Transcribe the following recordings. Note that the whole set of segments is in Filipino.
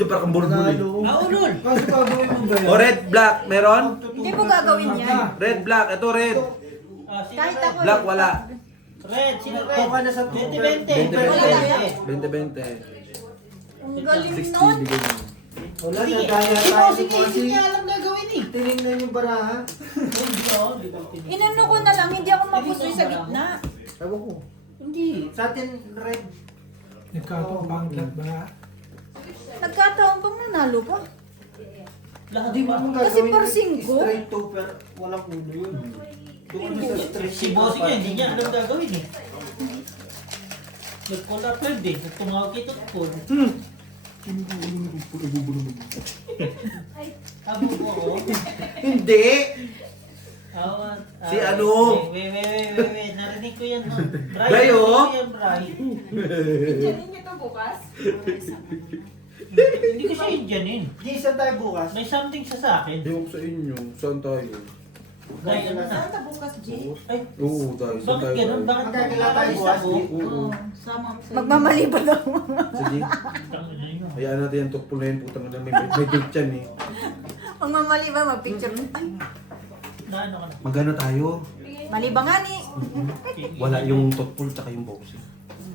Para kang bulbul eh. Naulol! Kasi gagawin mo ba yan? O red, black, meron? Hindi mo gagawin yan. Red, black, ito red. Kahit ako. Black, wala. Red, sino red? Kung ka na sa 20-20. 20-20. Ang galing 60, nun. bigay mo. Wala, Sige, nagaya si tayo Bossing ni Casey Bossing. niya alam na gawin eh. Tinignan yung baraha. Inano ko na lang, hindi ako mapusoy sa gitna. Ewan ko. Hindi. Sa atin, red. Nagkataon pangkat ba? Nagkataon bang nanalo pa? Lahat Hindi mo ba? mong Kasi gagawin por yung cinco. straight to, pero walang ulo yun. Doon ka sa straight Si Bossing niya, hindi niya alam gagawin eh. Nag-call up third eh. Nagtumawag kay Tutpon. Abo ko ako. Hindi! Si ano? Wait. Narinig ko yan, no? Brian, Dayo? narinig ko yan, Brian. Diyanin niyo to bukas? Hindi ko siya Indianin. Di, saan tayo bukas? May something siya sa akin. Hindi ko sa inyo. Saan tayo? Dahil ano na? Saan ka bukas, G? Ay, Oo, tayo. Saan bakit tayo? ganun? Bakit Magkakila tayo alis bukas, ako? di? Oo. Sama mo sa Magmamali ba daw? Sige. Tangina niyo. Hayaan natin yung tukpol na yun. Putang na may date yan eh. Magmamali ba? Mag-picture mo? Ay, Naano ka na? Magano tayo? mali ba nga ni? Wala yung tukpol tsaka yung boxing.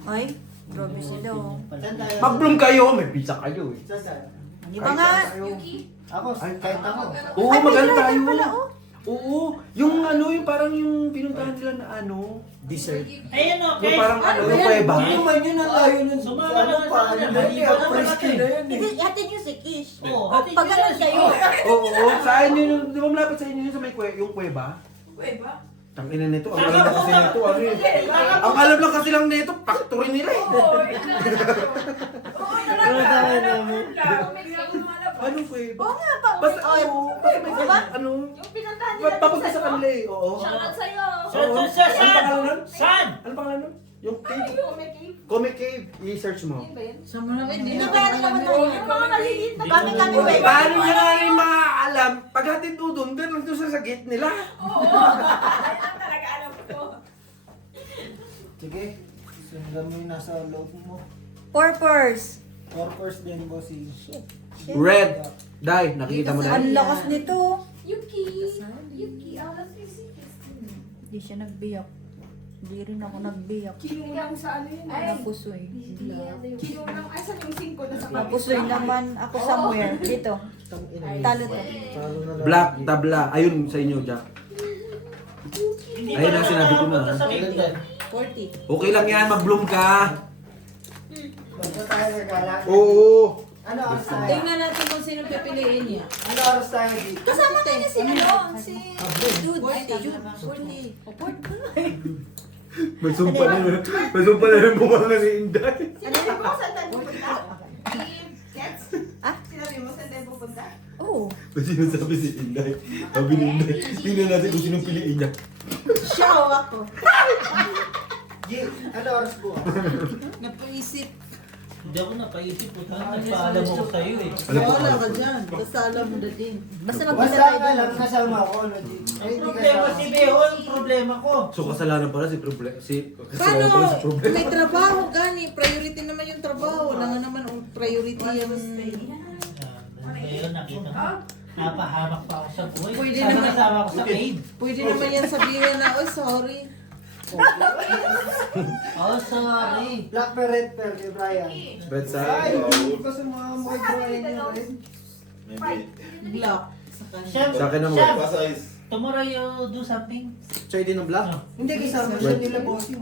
Ay, grabe sila oh. Saan tayo? Mag-bloom kayo! May pizza kayo eh. Saan? Di ba nga? Ako, kahit ako. Oo, Ay, may magano letter tayo. pala, oh. Oo, yung ano, yung parang yung pinuntahan nila na ano. Dessert. Ayun o, Yung parang ano, yung kuweba. Ano naman yun, ang layo nun. Sumama Ano ka pa, na ano sa na akin. yun, preski na yun eh. Hindi, hatid nyo si Kish. Oo, O, pag ganun kayo. Oo, saan yun, di ba malapit sa inyo yun sa may yung kuweba? Kuweba? Ang ina nito, ang alam lang kasi nito, ano eh. Ang alam lang kasi lang nito, factory nila eh. Oo, talaga. Anong kuweba? Oo nga pa. Basta, oo, basta may Diba? ano, Yung pinuntahan nila papunta sa kanila eh, oo. Shoutout sa'yo. Saan? Ano pangalan nun? Saan? Ano pangalan nun? Yung cave? Comic Cave. Comic Cave, i-search mo. Yun ba yun? Hindi na kaya naman tayo. Yung mga maliliit na Kami, wait. Paano niya nga rin makakaalam? Pag hatid doon, doon lang doon sa gate nila. Oo. Yan talaga alam ko. Sige, sundan mo yung nasa loob mo. Purpose. Purpose din, bossing. Red. Dai, nakikita mo na. Ang lakas nito. Yuki. Yuki. Ang last music. Hindi siya nagbiyak. Hindi rin ako nagbiyak. Kinulang sa ano yun? Ay, Napusoy. kinulang. Ay, saan yung 5 na sa Napusoy naman ako somewhere. Dito. Talo to. Talo na lang. Black, tabla. Ayun sa inyo, Jack. Hindi Ayun pa na, sinabi ko na, napunta sa ha? kaibigan. 40. Okay lang yan, mag-bloom ka. Basta tayo nagkala. Oo. Ano oras tayo? Tingnan natin kung sino pipiliin niya. Ano oras tayo dito? Kasama ka niya si ano? Si Jude. Jude. 40. Masumpa na yun. Masumpa na yung bunga na ni Inday. Sinabi mo saan tayo pupunta? Gets? Ah? Sinabi mo saan tayo pupunta? Oo. Kasi sinasabi si Inday. Sabi ni Inday, tingnan natin kung sinong piliin niya. Siya o ako. G, ano oras bukas? Napaisip. Hindi ako napaisip po. Nagpaalam ako sa'yo eh. Ano po? Wala ka dyan. Basta alam mo na din. Basta magkita Basta tayo ka lang, doon. kasama ako. Ano, G? Ay, hindi Problema kasama. si Beho, ang problema ko. So kasalanan pala si problema. Paano? Kasalanan pala si problema. May trabaho, gani. Priority naman yung trabaho. Wala nga naman ang priority yung... Ngayon nakita ko. Napahamak pa ako sa buhay. Pwede Sana naman. kasama ako sa cave. Pwede naman yan sabihin na, oh, sorry. Oh, sorry. Black per red per kay Brian. Red Ay, side. hindi pa sa mga kay Brian yung red. Black. Sa kanya. Siyam, Sa akin naman. Siyam, tomorrow you do something? Siya din ng black. Hindi, kasama siya nila bossing.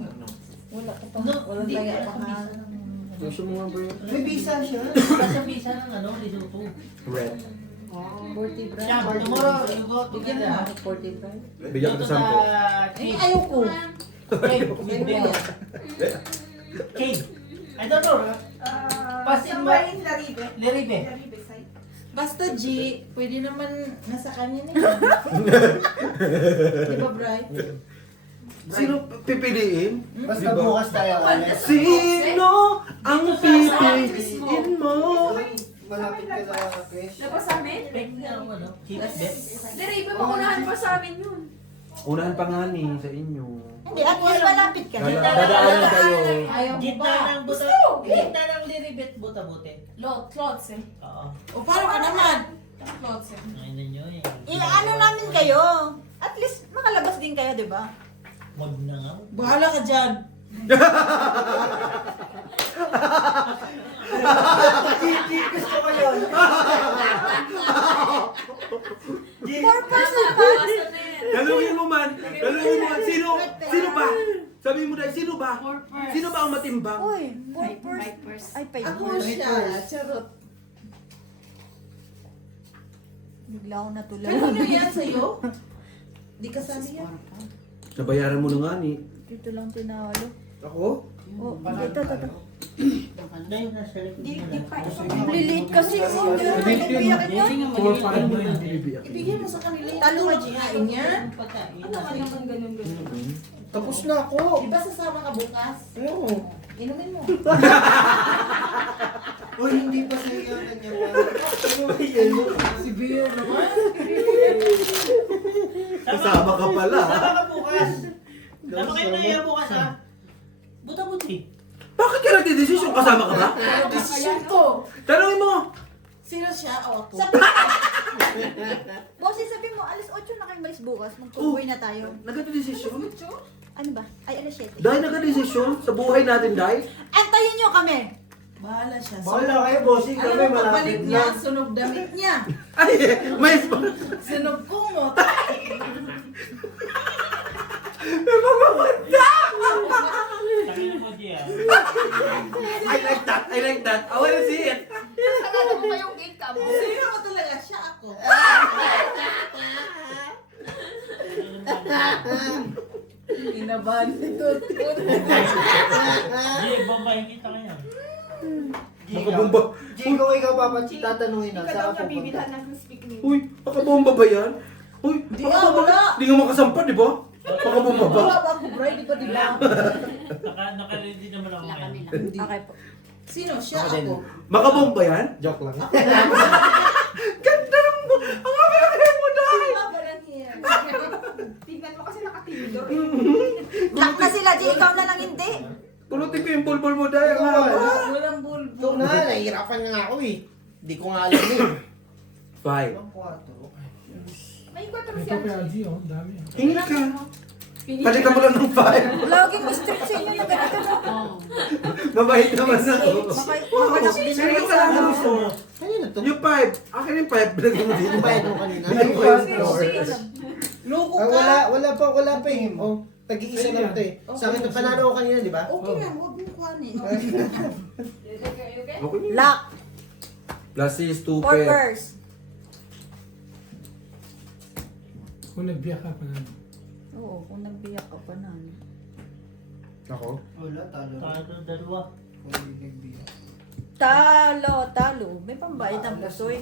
Wala ko pa. No, Walang hindi kaya ka pa sa nga. visa. Gusto mo nga ba yun? May visa siya. Kasi visa ng ano, Lesotho. Red. 40 bra. Siyam, tomorrow you go to Bigyan the... mo ako 40 bra. Bigyan kita sampo. Eh, ayoko. Cave, with Beho. Cave. I don't know. Pasin mo. somewhere in Laribe. Leribe. Laribe side. Basta G, pwede naman nasa kanya na yan. Di ba, Bri? Sino pipiliin? Basta Diba? bukas tayo alis. Sino ang pipiliin mo? Malapit ka na, Chris. Labas sa amin? Ano? Keep it bet. Laribe, maunahan pa sa amin yun. Unahan pa nga ni sa inyo. Hindi, at least malapit ka. Dadaanan kayo. Ayaw mo Gitna ba? ng buta. Gusto! Gitna ng liribet buta-bote. Clothes eh. Oo. O paano ka naman? Clothes eh. Ngayon nyo eh. Ano namin kayo? At least makalabas din kayo, di ba? Wag na nga. Bahala ka dyan. Gusto ko yun. Purpose na ba? Bawasan na yan. Galawin mo man. Sino ba? Sabi mo dahil, sino ba? Sino ba ang matimbang? Uy, purpose. Ay, Ako papers. siya. Charot. Bigla ako natulala. Kanino yan sa'yo? Di ka sali yan. Nabayaran mo na nga ni. Dito lang tinalo. Ako? Oh, ito. Dahil nasa likod mo na. Liliit kasi. Oh, naiiyak niya. 459 binibigyan. Ibigay mo sa kanila yung Talo ka, kain yan. Pagkain. Ano ka naman ganun? Tapos na ako. Di ba sasama ka bukas? Oo. Inumin mo. Uy, hindi pa sa'yo yung kanya pa. Ano ba yan? Si Beer naman. Kasama ka pala. Sama ka bukas. Sama kayo na iya bukas ha. Buta-buti. Bakit ka nagdidesisyon? Kasama ka ba? Decision ko. Tanongin mo. Sino siya o ako? Bossy, sabi mo, alas 8 na kayo malis bukas. Magtuloy na tayo. Nagdidesisyon? Ano ba? Ay, alas 7. Dahil nagdidesisyon sa buhay natin, dahil. Antayin nyo kami! Bahala siya. Bahala kayo, bossing Alam kami, mo, pagbalik malapit niya, na. sunog damit niya. Ay, may... Sunog kumot. May mamamanda! Tangin mo diya. I like that. I like that. I wanna see it. Akala mo ba yung gate ka mo? Sino ko talaga? Siya ako. Inabahan si Tutut. Di, bombahin kita ngayon. Makabomba. Jing, kung ikaw tatanungin na, Hindi ka daw saan ka nabibilhan pupunta? ng crispy kreme. Uy, makabomba ba yan? Uy, Di wala. Di nga makasampa, di ba? Makabomba ba? Wala ba ako, Bray? Di ba di ba? Naka-ready naman ako ngayon. Hindi. Okay po. Sino? Siya Ako din. ako. Makabomba yan? Joke lang. Ganda ng mo! Ang kapit mo dahil! Walang hair. Tingnan mo kasi nakatinidor. Lock na sila, Di. Ikaw na lang hindi. Pulutin ko yung bulbul mo dahil. Ang haba. Walang bulbo. Ikaw na, nahihirapan nga ako eh. Hindi ko nga alam eh. 5. Ang 4. May 4 Ito siya. kay Algie, oh, dami. Hingi ka. Palitan mo lang ng 5. Laging strict sa inyo na ganito, no? Mabait naman na ako. Makanak din Sino na ka lang ang gusto mo? Kanina to? Yung 5. Akin yung 5. Bilagyan mo din. Yung bayad mo kanina. Bilagyan ko yung 4. Loko Ah, ka. wala pa eh. Oh, tag-iisa lang ito eh. Sa akin, panalo ko kanina, di ba? Okay lang, huwag mo kuhanin. Okay? Okay. Lock. Plus is 2 Four pair. pairs. Kung nagbiyak ka pa na. Oo, kung nagbiyak ka pa na. Ako? Wala, talo. Tayo dalawa. Talo. May pambayad ang pusoy.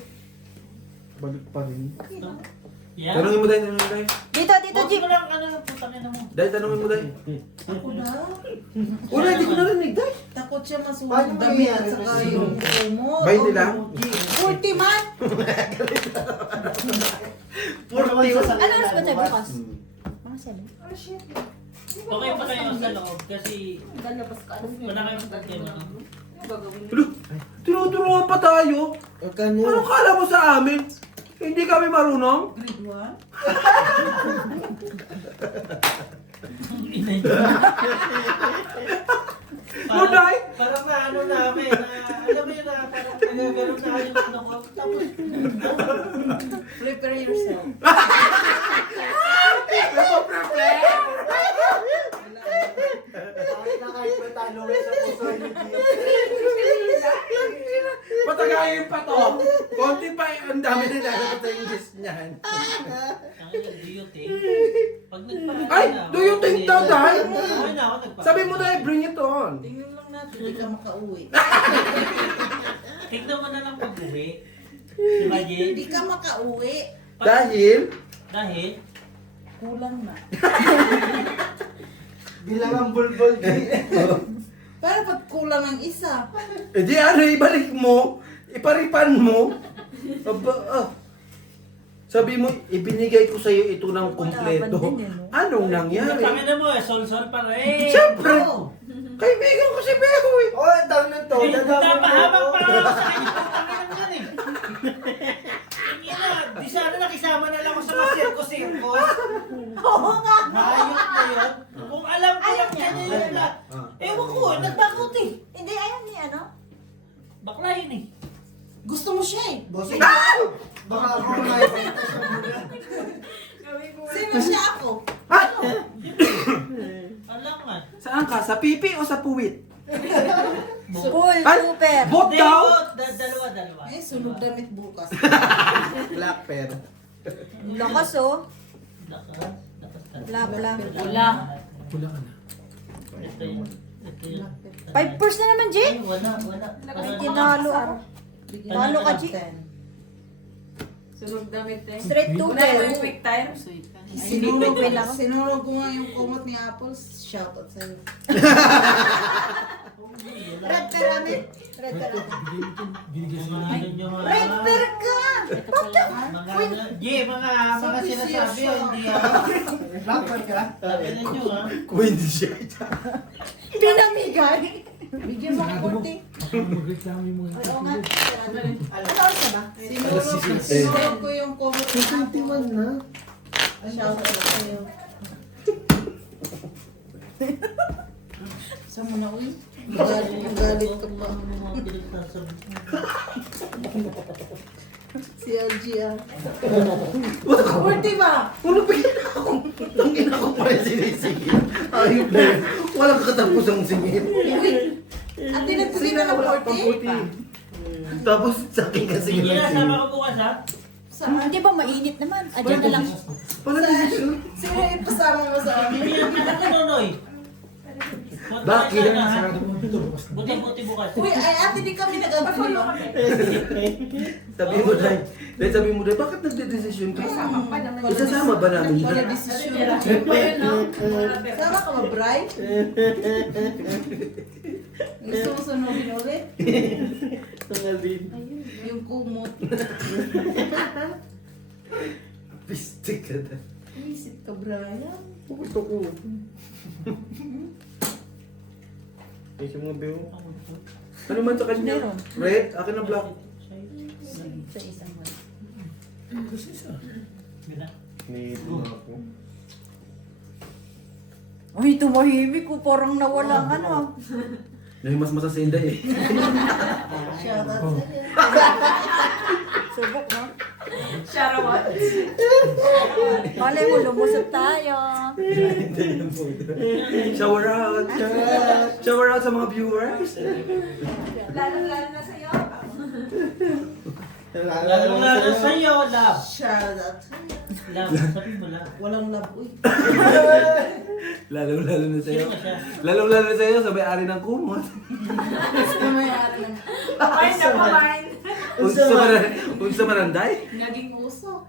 Balik pa rin. Yan. Tanungin mo dahil, tanungin mo dahil. Dito, Huwag Jeep. mo lang, putangin na mo. Dahil, tanungin mo dahil. Ako na. Wala, hindi ko narinig dahil. Takot siya Paano masunog damit mangyayari at saka kasi? yung kumot. 20 lang? 40 man! 40. Ano oras ba tayo bukas? Hmm. Mga 7. Oh shit. Okay pa kayo sa loob kasi Lalabas ka. wala kayong problema. Ano gagawin mo? Ano? Tinuturuan pa tayo? Huwag ka na. Anong kala mo sa amin? Hindi kami marunong? Grade 1? Ina niyo. Muday? Parang na ano namin, na alam mo yun na parang nagagano na kayo ng ano ko. Tapos, Prepare yourself. Kahit na kahit matalo ka sa puso, hindi. Patagayin pa to. Konti pa, ang dami na lalabas sa English niyan. ang do you think? Pag nagpakita Ay, do you think daw, Day? Okay na ako nagpakita. Sabi mo dahil, bring it on. Tingnan lang natin, hindi ka makauwi. Tignan mo na lang pag-uwi. Imagine. Hindi ka makauwi. Dahil, Dahil, Kulang na. Bilang ang bulbul di. Para ba't kulang ang isa? edi ano, ibalik mo, iparipan mo. Aba, sabi mo, ibinigay ko sa'yo ito ng kumpleto. Wala, din, no? Anong nangyari? tangin na mo eh, sol-sol pa rin. Siyempre, Oo. kaibigan ko si Beko eh. Oh, ang tawag ng to. Eh, napahabang pa ako sa kanya. Hindi na, di sana nakisama na lang ako sa mga sirko-sirkos. Oo nga. Hayop na yun. Kung alam ko lang niya. kanya yun na. Ewan ko, nagbakot eh. Hindi, ayaw ni ano. Bakla yun eh. Gusto mo siya eh. Bossing, baka ako nakikita siya muna. Sino siya ako? Alangan. Saan ka? Sa pipi o sa puwit? Cool, Ay! super. Bot daw! Dalawa. Eh, sunog damit bukas. Black pear. Lakas oh. Lakas. Bla bla. Wala. Pula ka na. Ito yun. 5 na naman, Jay. Ay, wala. May tinalo ako. Talo ka, Jay. Sunog damit eh. Straight to Wala yung pero. quick time. Sinurog ko nga yung kumot ni Apple. Shoutout sa'yo. Red pyramid. Red pyramid. Binigyan sa Mga yun yung Red per ka. mga sinasabi o hindi ah. Black pear ka? Sabi ninyo ah. Queen siya. Pinamigay. Bigyan mo ako 40. Magreklamo yung mga Oo nga. kapatid. Ano oras na ba? Sinurog ko yung kumot ni Apple. 21 na. Shoutout sa'yo. Saan mo na uwi? Galit ka pa. Si LG ah. Kurti ba? Ano ba yun ako? Ang ina ko pa rin sinisingit. Ayun na yun. Walang katapusang singit. Ate, nagpili na ng kurti? Tapos sa akin kasi Sige yun na, ang sama singit. ko bukas ha. Hindi ba mainit naman? Adyan na lang. Paano decision? Sino yung pasama mo sa amin? Bibigyan ka na Nonoy. Bakit? Sarado mo ito bukas na. Buti bukas. Uy, ay ate, di kami nag-agree. Sabi mo dahil. Dahil sabi mo dahil, bakit nagde-decision ka? Kasama pa naman. Isasama ba namin Wala yun? desisyon. Wala Sama ka ba, Bri? Gusto mo sunugin ulit? Tangal din. Yung kumot. Pistik ka na. Isip ka, Brian. Gusto ko. Ay, siya mga beho. Ano man sa kanya? Meron. Red? Akin na black. Sa isang one. Gusto isa. May ako. Uy, tumahimik ko. Parang nawala ang ano. Nahimas masasinda eh. Shoutout sa'yo. Subok, no? Sharawat. Malay mo, lumusot tayo. Shower out! Shower out sa mga viewers! Lalo na sa'yo. Lalo sa'yo, love. Shoutout sa'yo. Love, sabi mo love. Walang love, uy. Lalo na sa'yo. Sino siya? Lalo na sa'yo sa may-ari ng kumot. Mamayari ng Kumain na kumain. Unsa maranday? naging uso.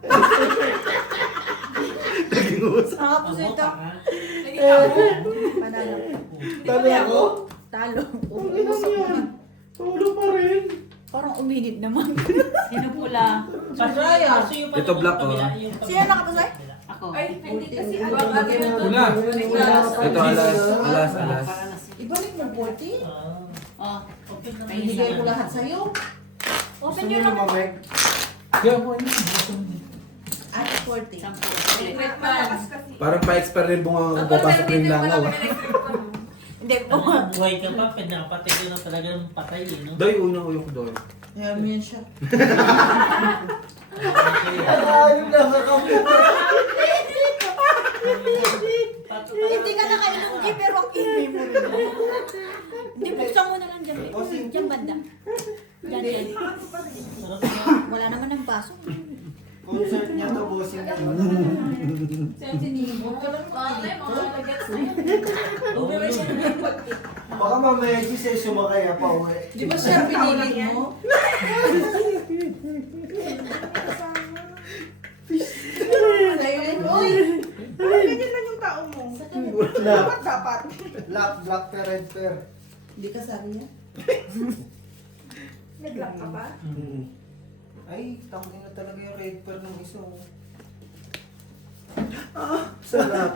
Naging usa. Tapos ito. Abota ka. Naging ako. Panalo. Talo ako? Talo. Uso ko na. Tulo pa rin. Parang uminit naman. Sino pula? Kaso yung Ito black, oh. Sino nakapasay? Ako. Ay, hindi kasi Uy, ang bagay mo. Pula. Ito alas. Ibalik mo 40. Oh. Ay, higay ko lahat sa'yo. Open nyo lang. Kaya ako ano. Gusto mo. At 40. Secret man. Parang pa-expert rin bunga ang papasok rin langaw. Hindi po. Buhay ka pa, pinapatay ko na talagang patay eh, no? Doy, unang uyok doy. Kaya mo yan siya. Ayun na, kakaputa. Hindi ka nakainom, G, pero ang ingay mo rin. Hindi, buksan mo na lang dyan. Dyan banda. Dyan. Wala naman ng baso. Concert niya to, bossing. Huwag ka lang Baka mamaya siya sumakay pa uwi. Di ba siya pinili mo? Uy! Ganyan lang yung tao mo. Dapat. Black pear, red pear. Hindi ka sabi niya? Nag-lock ka ba? Ay, tangin na talaga yung red pear ng isa. oh. Sarap.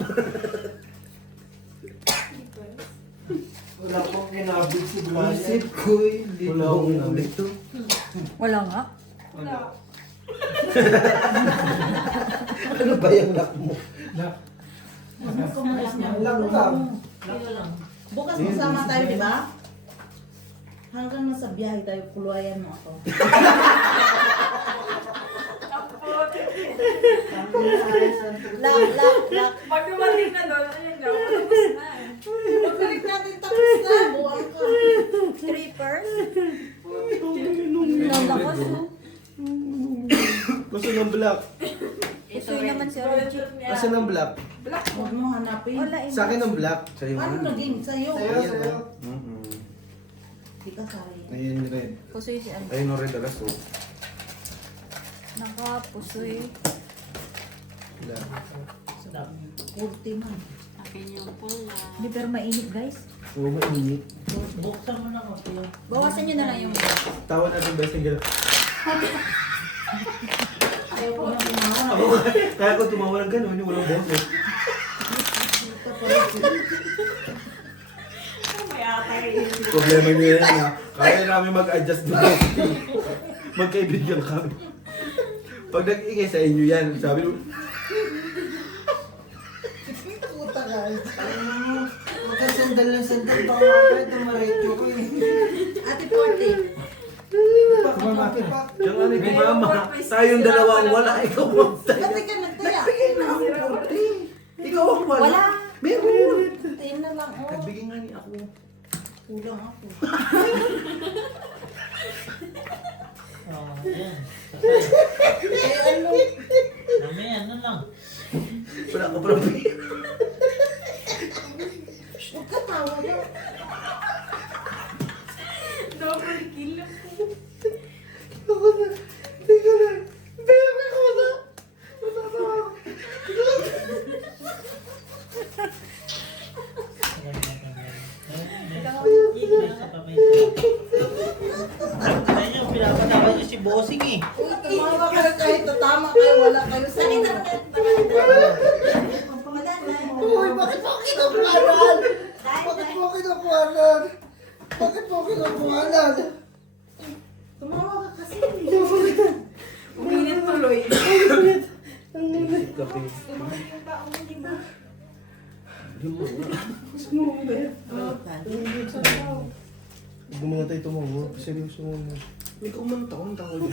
Wala pong kinabig si Brian. Isip ko eh, hindi Wala ko akong ulit to. Wala nga. Wala. Ano ba yung lock mo? Lock. Lock lang. Bukas magsama tayo, di ba? Hanggang nasa biyahe tayo, kuluayan mo ako. Lock. Pag dumating na doon, ayun nga, tapos na. Pagkalik natin tapos na, buwang ka. Strippers. Lalakos, no? Gusto ng black. Pusoy naman si Roger. Asa ng black? Huwag mo hanapin. Wala, Sa akin ng black. Sa'yo Ano naging sa'yo? Sa'yo, sa'yo. Di ka sayang. Ayun yung red. Pusoy si ano. Ayun o rin alas o. Nakapusoy. Black. Sarap. 40 man. Akin yung pula. Hindi, pero mainit, guys. Oo, mainit. Buksan mo na ko, tiyo. Bawasan nyo na lang yung... Tawa na yung best ng gano'n. Ayaw ko na kumawa. Ako, kaya ko tumawa ng gano'n, yung walang boses. May atay. Problema nyo yan ha. Kaya namin mag-adjust dito. Magkaibigan kami. Pag nag-ingay sa inyo yan, sabi mo, Puta guys. Magkasandal ng sandal. Baka mapit, tumaretso ko eh. Ate 40. Kumamapit. yung ano ni mama, tayong dalawang wala, ikaw ang tayo. Ba't ka nagtaya? Nagbigay na ako 40. Ikaw ang wala. Wala. Meron. Tayo na lang, oh. Nagbigay nga ni ako. Kulang ako. Oh, yan. Sakay. Eh ano? Mamaya, ano lang. Wala ka problem. Huwag ka tawa na. Double kill. Ako na. Teka na. Bebe ko na. Ayun yung pinapatawa niyo si Bossing eh. Uy, tumawa ka na kahit tatama kayo, wala kayo sa Sakit inyo. na Uy, bakit mo kinukuhanan? Bakit mo kinukuhanan? Bakit mo kinukuhanan? Tumawa ka kasi. Uminit tuloy. Kape. Huwag mo nga tayo tumawa. Seryoso mo na. Ikaw man taong tawag.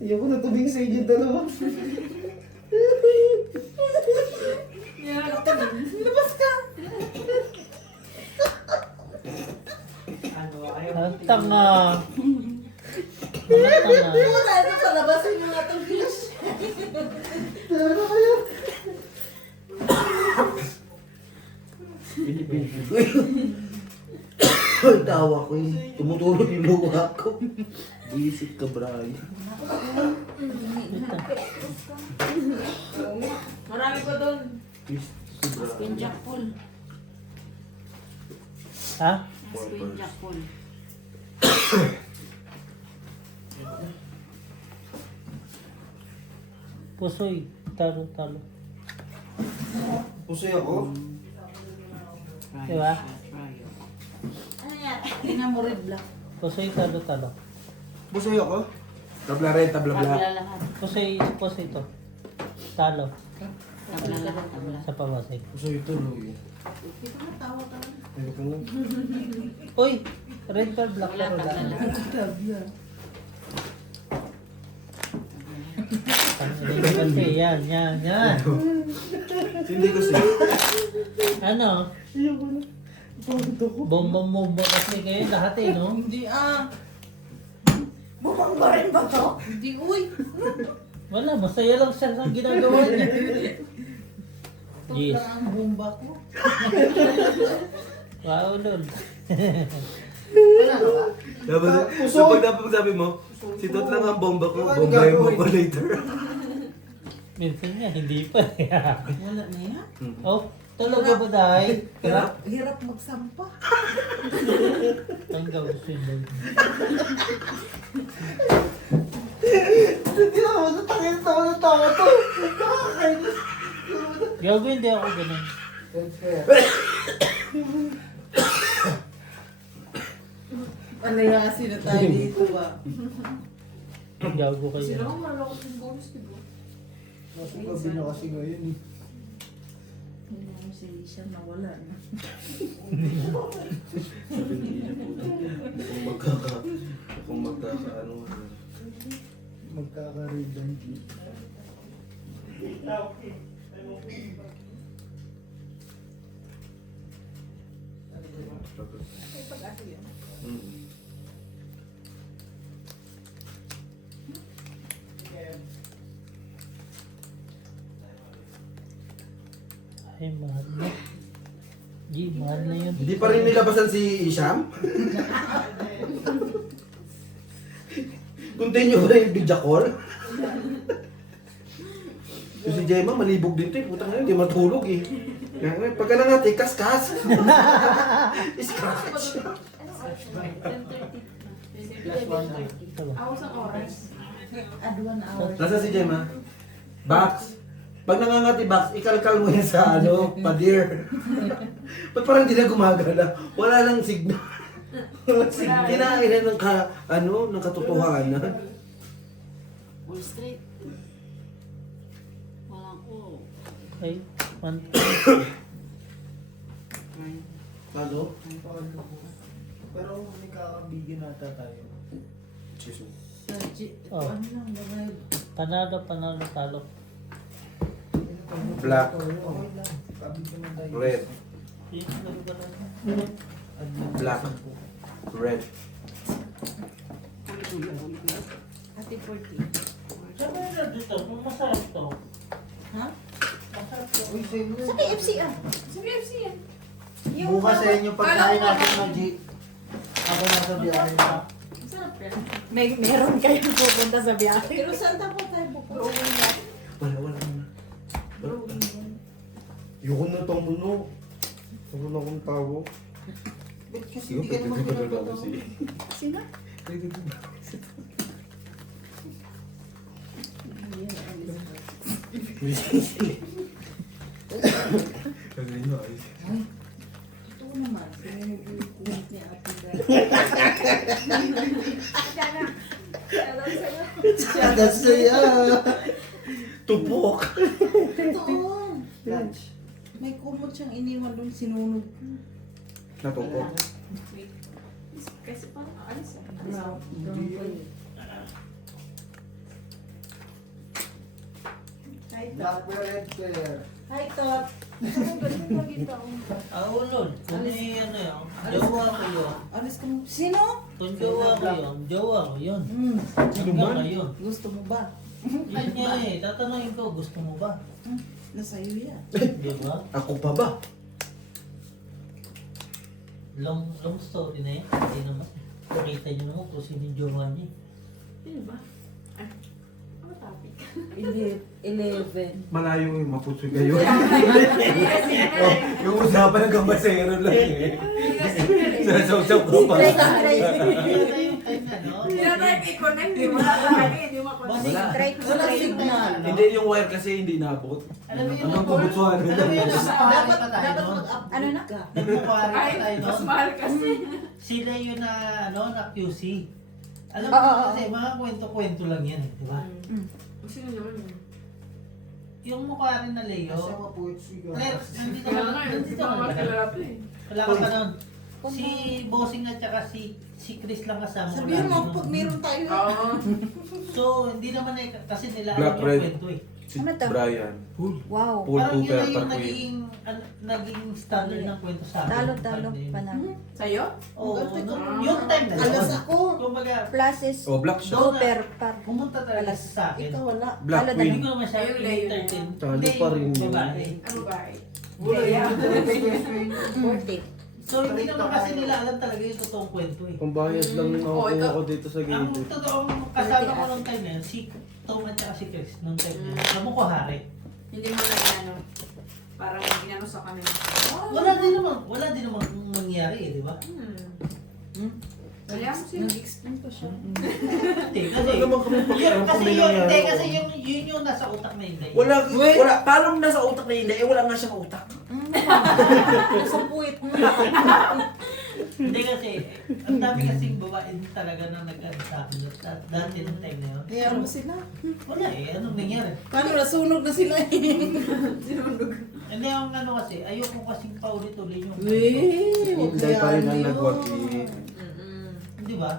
Ayoko na tubig sa inyo dalawa. Labas ka. Ang tanga. Ang tanga. Wala ito sa labasin nyo nga itong fish. Tara kayo. Ay, tawa ko eh. Tumutulog yung luha ko. Buisit ka, Brian. Marami pa doon. Si Jack Paul. Ha? Jack Paul. Pusoy. Talo. Pusoy ako? Diba? Ano yan? Tingnan mo red black. Pusoy, talo. Pusoy ako? Tabla rin, tabla bla. Pusoy to. Talo. Sa pabasay. Pusoy tuloy. Hindi ka matawa ka. Ayoko na. Uy! Red or black na wala. Kasi yan. Hindi ko siya. Ano? Ayoko na. Bakit ako? Bomba kasi kayo lahat eh, no? Hindi ah. Bumang ba rin ba to? Hindi uy. Wala, masaya lang siya sa ginagawa niya. Ito Yes. lang ang bomba ko. Wow, lol. Wala ka ba? Dapat sabi mo, si Tot lang ang bomba ko, bombayin mo ko later. Minsan niya, hindi pa. Wala na yan. Oh, talaga ba dahil? Hirap magsampa. Ang gawin siya. Hindi ako natangin. Tawa na tawa to. Nakakainis. Gago, hindi ako ganun. Transfer. Ano yung kasi na tayo dito ba? Gago kayo. Sila ang malalakas yung bonus, di ba? Nasa gabi na kasi ngayon eh. Hindi mo si Lisha nawala na. Kung magkakaano. Magkaka-redundant. Mm. Ay, mahal na. G, mahal na yun. Hindi pa rin nilabasan si Isham? Continue ba yung video call? Yung si Gemma, malibog din to eh. Putang na yun, hindi matulog eh. Kaya nga, pagka na nga, kas-kas. Scratch. Awas ang oras. Add 1 hour. Nasa si Gemma? Bax. Pag nangangati Bax, ikalkal mo yan sa ano, padir. Ba't parang hindi na gumagana? Wala lang signal. Kinain na ng ng katotohanan. Wall Street. Walang ko. Ay, man. Ano? Pero may kakabigyan nata tayo. Jesus. Oh. Ano lang, bagay. Panalo, talo. Black. Okay lang. Kabigyan na tayo. Red. Yun ang gano'n. Black. Red. Ate 40. Saan mo yun dito? Masarap to. Ha? Masarap to. Uy, sa'yo Sa KFC ah. Sa KFC yan. Bukas sa inyo pagkain natin ng G. Ako nasa biyahe pa. Masarap yan. Meron kayong pupunta sa biyahe. Pero saan tapo tayo pupunta? Wala. Yun na itong muno. Ano na akong tawo? Ba't kasi hindi ka naman pinapatawa? Sino? Ito naman. Sinubukulit ni Ate Dad. Shoutout sa'yo! Tupok. Totoo. Lunch. May kumot siyang iniwan doon sinunog. Natupok. Kasi parang aalis ah. Ano? Hindi yun. Black red pair. Hi, Tot. Ulol. Kung may ano yun, jowa ko yun. Alis ka mo. Sino? Kung jowa ko yun. Hanggang ngayon. Gusto mo ba? Yun nga eh, tatanungin ko, gusto mo ba? Nasa iyo yan. Di ba? Ako pa ba? Long story na yun. Hindi naman. Pakita nyo naman kung sino yung jowa niya. Sino ba? Ay, ano topic? 11. Malayo yung mapusoy kayo. Yung usapan ng gambasero lang eh. Sinasaw-saw ko pa. Tinatry ko i-connect, di ba? Hindi mo Bossing, Walang signal. Hindi yung wire kasi hindi naabot. Alam mo yun, Hanggang kabutsuhan. alam mo yun, Dapat pa tayo nun. mag-update Ano na? ka. Nagmukwari pa Ay, tayo mas nun. mahal kasi. Sila yun na, na QC. Alam mo Oo, kasi, mga kwento-kwento lang yan, di ba? Sino naman yun? Yung mukha rin na Leo, Kasi mga poetry ka. Claire, nandito Kaya ka, nga, nandito hindi ka ko ba? makilala to eh. Wala ka pa nun. Si Bossing at saka si Chris lang kasama ko Sabihin lagi mo nun. pag meron tayo. Oo. So, hindi naman eh, kasi nila Black, alam yung red. kwento eh. Si Ano to? Brian. Wow. Full Parang yun pooper na per yung queen. naging standard ng kwento sa akin. Talo panalo. Sa'yo? Oo, Arte ko. yung time na yun. Alas ako. Kumbaga, Plus is Oh, black siya. super par. pumunta talaga Alas. sa akin. Ikaw wala. Black Talo queen. Hindi ko naman siya Ayun, Leo. entertain. Talo Hindi, pa rin yun. babae. Ano ba eh? Wala Leia. yan. 40. So, hindi naman kasi nila alam talaga yung totoong kwento eh. Pambayad lang Oh, ito. ako dito sa Ang gilid. totoong kasama ko nung time na yun, si Tom at saka si Chris nung time na yun. Sabi ko hari. Hindi mo na ano, parang ginano sa kanila. Wala din naman mangyari eh, di ba? Kaya mo sila. Nag-explain pa siya. Hindi, kasi Wala naman kami pakialam kung may nangyari. hindi, kasi yun yung nasa utak na hindi. Wala, parang nasa utak na hindi, wala nga siyang utak. Sa puwit mo. Hindi kasi, ang dami kasing babae din talaga na nag-ano sa akin. Dati nung time na yun. Kaya mo sila. Wala eh, anong nangyari? Paano nasunog na sila eh? Hindi ang ano kasi, ayoko kasing paulit-ulit yung... Weh, huwag Hindi pa rin ang kaya nagwagi. yun. Di ba?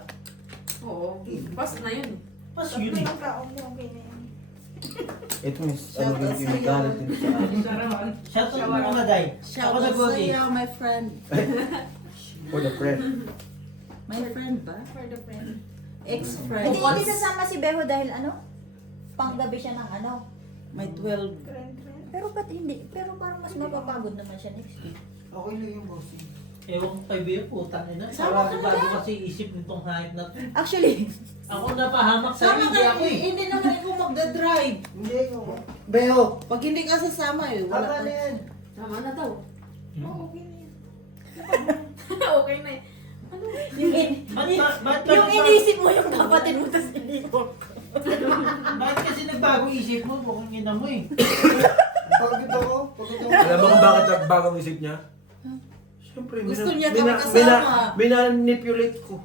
Oo. Bas na yun. Mas yun eh. Ito miss, ano yung galit din sa akin. Shoutout mo mga day. Shout Ako out nagwagi. sa'yo, my friend. For the friend. My friend ba? For the friend. Ex-friend. Hindi sasama si Beho dahil ano? Panggabi siya ng ano. May 12. Pero ba't hindi? Pero parang mas mapapagod naman siya next week. Okay lang yung bossing. Ewan ko kay Bea, putang ina. Sama ka Bago na. kasi isip nitong hype na to. Actually, Ako napahamak sa Sama hindi ka, ako eh. hindi naman ikaw magdadrive. Hindi, yung... Beo! Pag hindi ka sasama eh, Tama wala na yan. Tama na daw. Hmm. Okay na yan. Okay na yan. Ano? yung, yung inisip mo yung kapatid mo, tapos hindi mo. Bakit kasi nagbago isip mo? Bukang ina mo eh. Pagod ako. Alam mo kung bakit nagbagong isip niya? Siyempre, Gusto niya kami kasama. Minanipulate ko.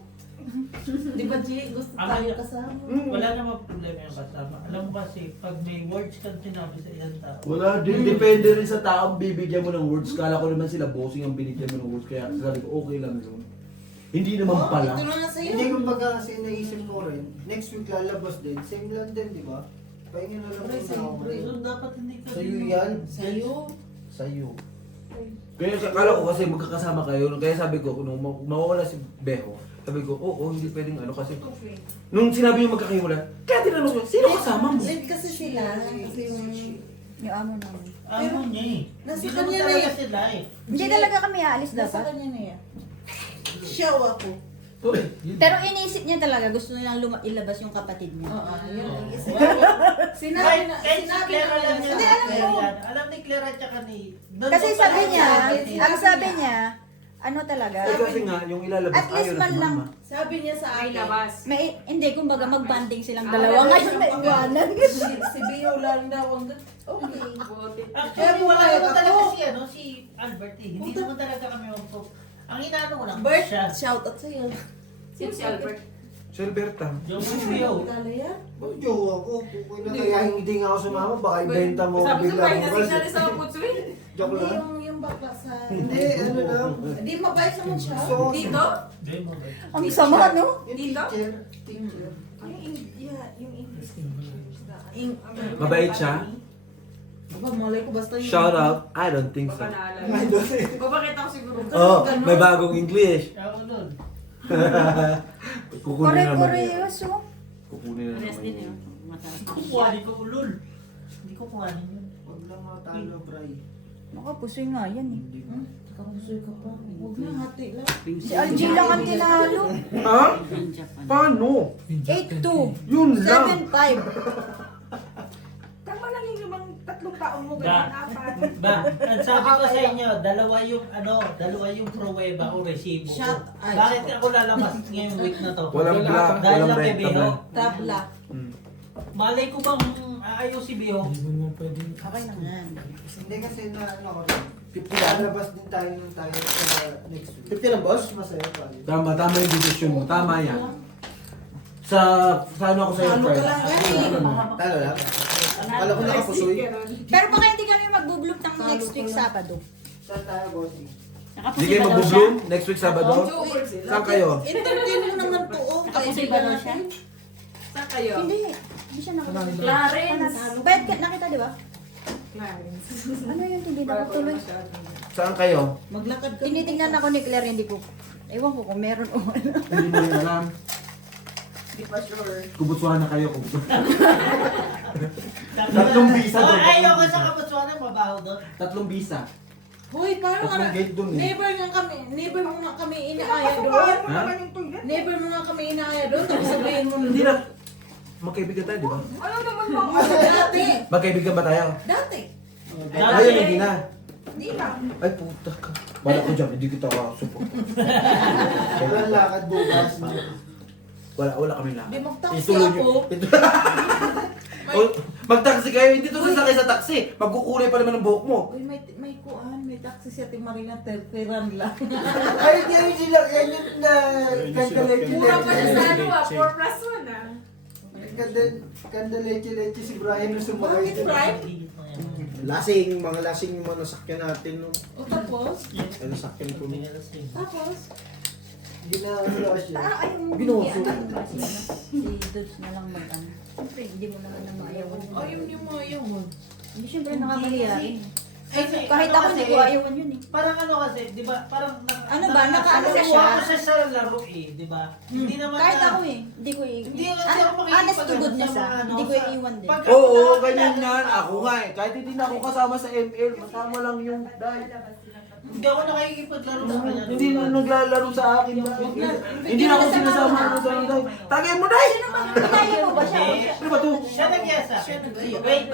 Di ba, G? Gusto Ama tayo niya. kasama. Wala namang problema yung kasama. Alam mo kasi, pag may words kang sinabi sa isang tao, Wala din, depende rin sa taong bibigyan mo ng words. Kala ko naman sila bossing ang binigyan mo ng words. Kaya sabi ko, okay lang yun. Hindi naman pala. Ito na nga sa'yo. Hindi, kumbaga kasi naisip ko rin, next week lalabas din. Same lang din, di ba? Pahinga na lang Pre, muna ako. pre. so dapat hindi ka Sa'yo yan. Sa'yo. Sa'yo. Kaya akala ko kasi magkakasama kayo. Kaya sabi ko, nung mawawala si Beho, sabi ko, oo, hindi pwedeng ano kasi. Okay. Nung sinabi yung magkakahiwalay, kaya tinanong ko, sino kasama mo? Late kasi sila. Kasi yung... Yung amo namin. Ano niya eh. Nasa Hindi naman kanya na talaga eh. sila eh. Hindi talaga kami aalis Nasa dapat. kanya na yan. Show ako. Pero inisip niya talaga, gusto nilang ilabas yung kapatid niya. Oo, yun ang isa. Kahit Sinabi na, si sinabi Clara na lang niya yun. sa akin. Alam ni Clara tsaka ni... Doon Kasi mo sabi pala niya, sinabi ang sabi niya, ano talaga, Eh kasi nga, yung ilalabas At least ayaw na man si lang. mama. Sabi niya sa Ay, akin. labas. may, hindi, kumbaga mag-banding silang Ah, dalawa. wala Ngayon siyang may pagka- iwanan. Si Bio lang daw ang okay. Buti. Actually, wala Kaya naman ako. talaga si, ano, si Albert eh. Hindi naman talaga kami magpo. Ang inaano ko lang, Bert, siya. shout out sa'yo. Si Albert. Si Alberta. Yung video. Talaya? Oh, joke ako. Kung na kaya hindi nga ako sumama, baka ibenta mo Sabi ko bigla pa, mo nasignal kasi. sa Putswin. Joke Hindi, lang. yung bakla sa... Hindi, ano lang. Hindi, mabait naman siya. So, Dito? Hindi mo ba? Ang sama, no? Yung Dito? teacher. Teacher. Yung English. Mabait siya? Aba, malay ko basta yung... Shout out, I don't think so. Baka naalala. Ay, doon eh. Babakit ako siguro. Oh, may bagong English. Ako nun. Kukunin na naman yun. Kore-koreoso. Kukunin na naman yun. Kukuhanin ko ulol. Hindi ko kuhanin yun. Huwag lang matalo, Bray. Makapusoy nga yan eh. Hindi ko. Kapusoy ka pa. Huwag na, hati lang. Si LG lang ang tinalo. Ha? Paano? 8-2. Yun lang. 7-5. Tama lang yung limang tatlong taon mo, Ba? ganyan apat. Ba, ang sabi ko sa inyo, dalawa yung pruweba o resibo ko. Shut up. Bakit ako lalabas ngayong week na to? Walang black, Dahil walang lang kay red. Beho. Tabla. Malay ko bang ayaw si Beho? Hindi mo naman pwedeng... Okay lang yan. Hindi kasi na ano ko rin. Lalabas din tayo ng tayo sa next week. 50 lang, boss? Masaya pa. Tama yung decision mo. Tama yan. Sa ano ako sa'yo, Talo Fred? ka lang yan eh. Talo lang? Kala ko nakapusoy. Pero baka hindi kami magbubloop ng next week Sabado. Saan tayo, bossing? Hindi kayo mag-bloom next week Sabado? Joker sila. Saan kayo? Entertain mo naman to. oh. Nakapusoy ba daw siya? Saan kayo? Hindi. Hindi siya nakapusoy. Clarence. Bayad ka, nakita di ba? Clarence. Ano yun, hindi nakatuloy. Saan kayo? Maglakad ka. Tinitingnan ako ni Claire, hindi ko. Ewan ko kung meron o ano. Hindi mo rin alam. Hindi pa sure. Kubutsuhan na kayo. Tatlong visa Oh, doon. ayoko sa Kaputswana, mabaho doon. Tatlong visa. Hoy, paano ka Tatlong gate dun eh. Never mo nga kami inaaya doon. mo Ha? naman yung tuyan. Never mo nga kami inaaya doon. Tapos sabihin mo Hindi na. Magkaibigan tayo, di ba? Ano naman mo? Dati. Magkaibigan ba tayo? Dati. Ayun, hindi na. Hindi lang. Ay, puta ka. Bala ko dyan, hindi kita support. Walang lakad bukas. Wala kami lang. Di mag-taxi Ituloy ako. niyo. O, mag-taxi kayo, hindi to sasakay sa taxi. Magkukulay pa naman ang buhok mo. Uy, may kuan. may taxi si Ate Marina, terperan lang. Ay, hindi sila ganyan na kandaleche-leche. Mura pa siya sa ano 4 plus 1 ah. Kandaleche-leche si Brian na sumakay. Bakit, Brian? Lasing, mga lasing yung mga nasakyan natin. No? O tapos? Ay, nasakyan ko. No? Tapos? Ginagawa siya. Ayaw mo. Binoso. Si Dodge na lang mag-ano. Siyempre, hindi mo naman na maayawan. Ayaw niyo mo, ayaw mo. Hindi, siyempre nakakahiya rin. Kasi, Kahit ano ako kasi, hindi ko ayawan yun eh. Parang ano kasi, di ba? Parang Ano ba, nakaano nakuha siya? ko siya sa laro eh, di ba? Hindi naman Kahit na, ako eh. Hindi ko Hindi ako honest to makikipag- goodness sa mga ano, Hindi ko sa- iiwan din. Pag- Oo, Ako ganyan nakakilala yan. ng Ako nga eh. Kahit hindi na ako kasama sa ML, kasama lang yung dahil. Hindi ako nakikipaglaro sa kanya. Hindi na naglalaro sa akin. Hindi na ako sinasama ano sa akin. Tagay mo, Day! Pinaya mo ba siya? Hindi. Ano ba to? Siya nagyasa. Wait,